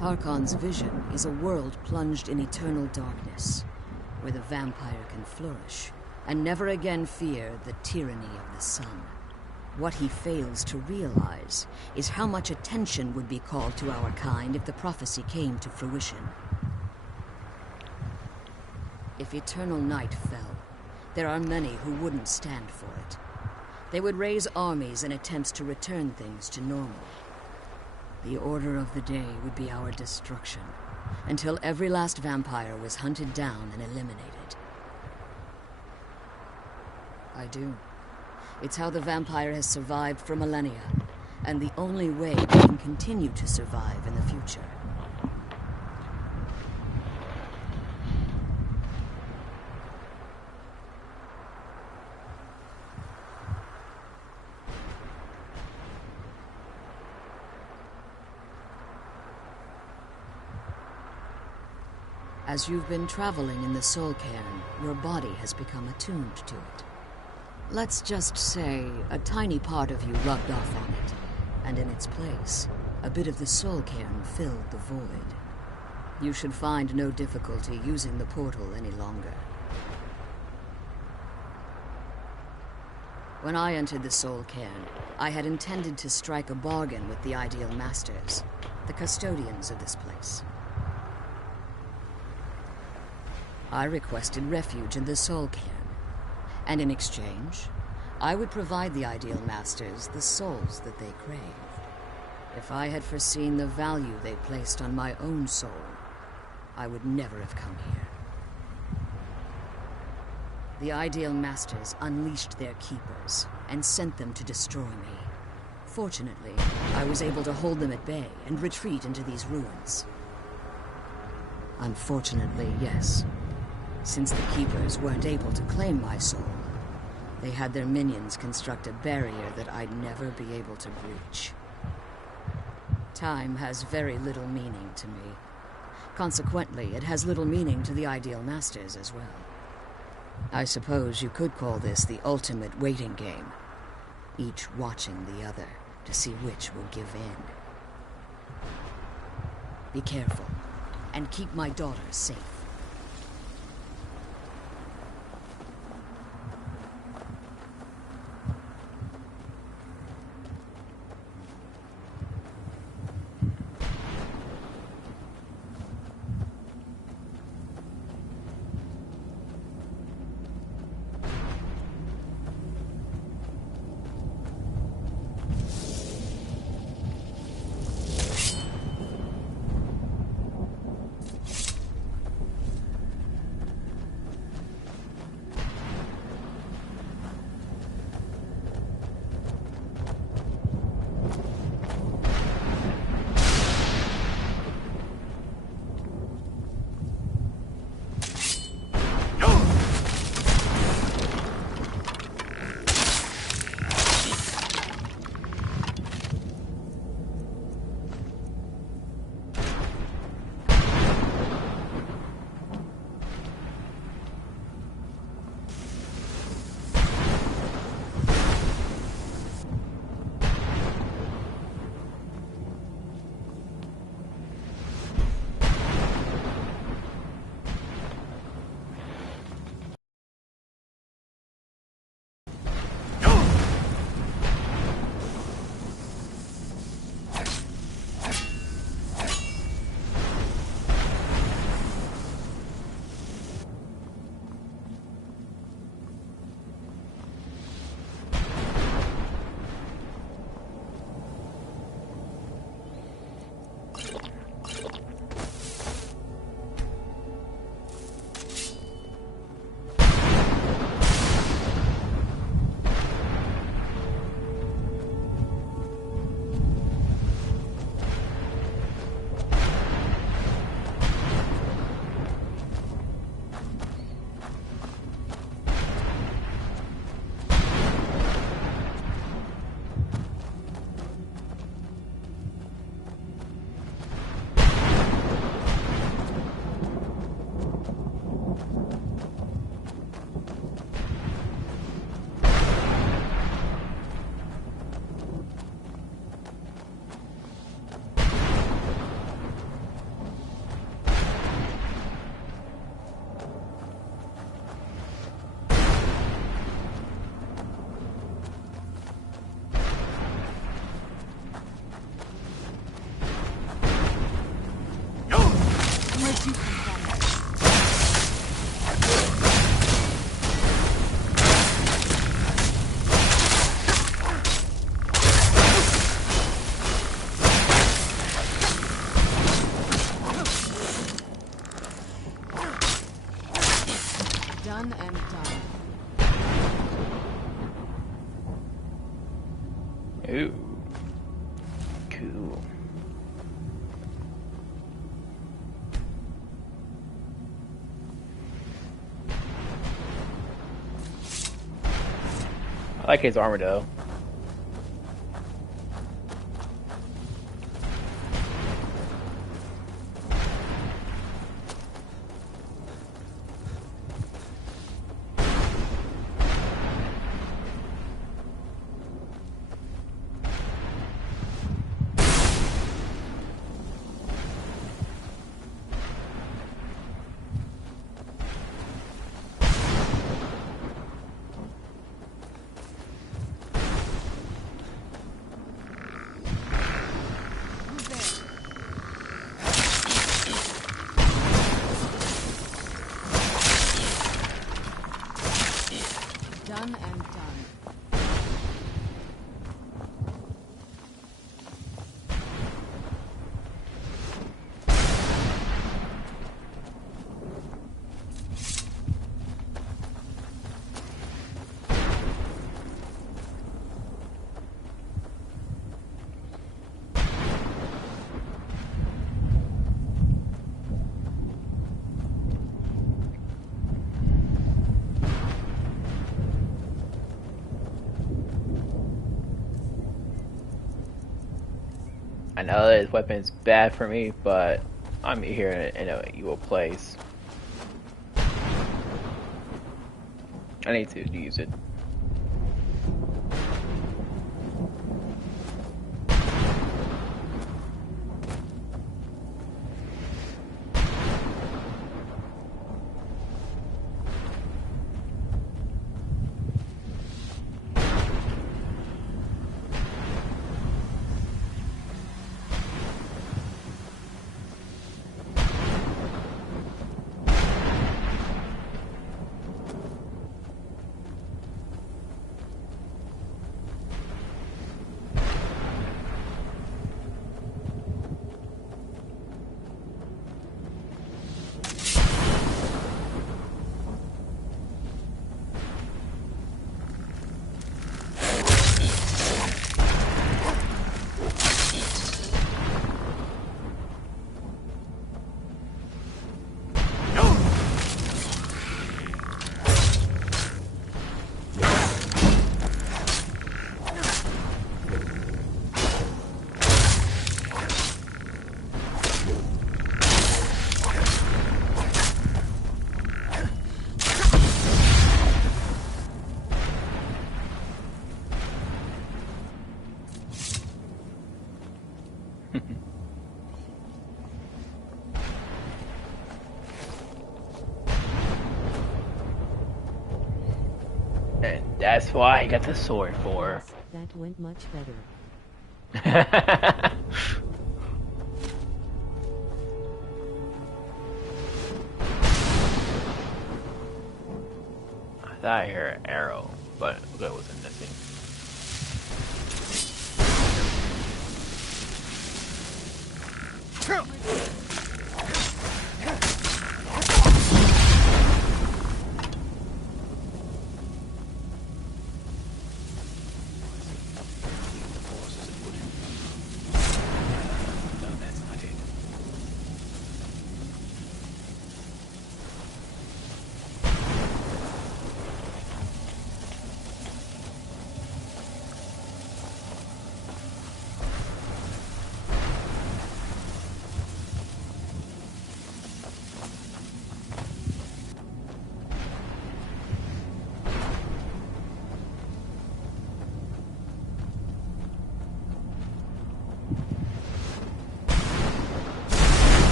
Harkon's vision is a world plunged in eternal darkness, where the vampire can flourish, and never again fear the tyranny of the sun. What he fails to realize is how much attention would be called to our kind if the prophecy came to fruition. If eternal night fell, there are many who wouldn't stand for it. They would raise armies in attempts to return things to normal. The order of the day would be our destruction, until every last vampire was hunted down and eliminated. I do. It's how the vampire has survived for millennia, and the only way we can continue to survive in the future. As you've been traveling in the Soul Cairn, your body has become attuned to it. Let's just say a tiny part of you rubbed off on it, and in its place, a bit of the Soul Cairn filled the void. You should find no difficulty using the portal any longer. When I entered the Soul Cairn, I had intended to strike a bargain with the Ideal Masters, the custodians of this place. I requested refuge in the Soul Cairn, and in exchange, I would provide the Ideal Masters the souls that they craved. If I had foreseen the value they placed on my own soul, I would never have come here. The Ideal Masters unleashed their keepers and sent them to destroy me. Fortunately, I was able to hold them at bay and retreat into these ruins. Unfortunately, yes. Since the Keepers weren't able to claim my soul, they had their minions construct a barrier that I'd never be able to breach. Time has very little meaning to me. Consequently, it has little meaning to the Ideal Masters as well. I suppose you could call this the ultimate waiting game, each watching the other to see which will give in. Be careful, and keep my daughter safe. Done and done. Ooh. Cool. I like his armor though. Done and done. I know this weapon's bad for me, but I'm here in a evil place. I need to use it. And that's why I got the sword for. That went much better. I thought I heard an arrow, but that wasn't missing.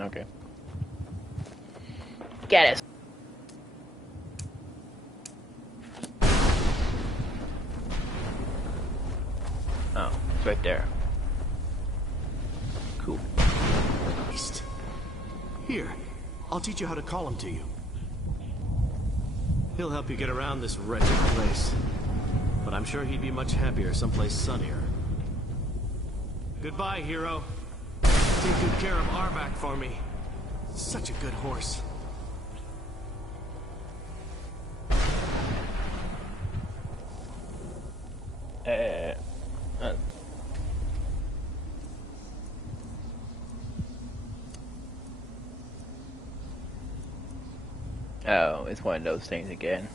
Okay. Get it. Oh, it's right there. Cool. Beast. Here, I'll teach you how to call him to you. He'll help you get around this wretched place. But I'm sure he'd be much happier someplace sunnier. Goodbye, hero. Take good care of Arvak for me. Such a good horse. Oh, it's one of those things again.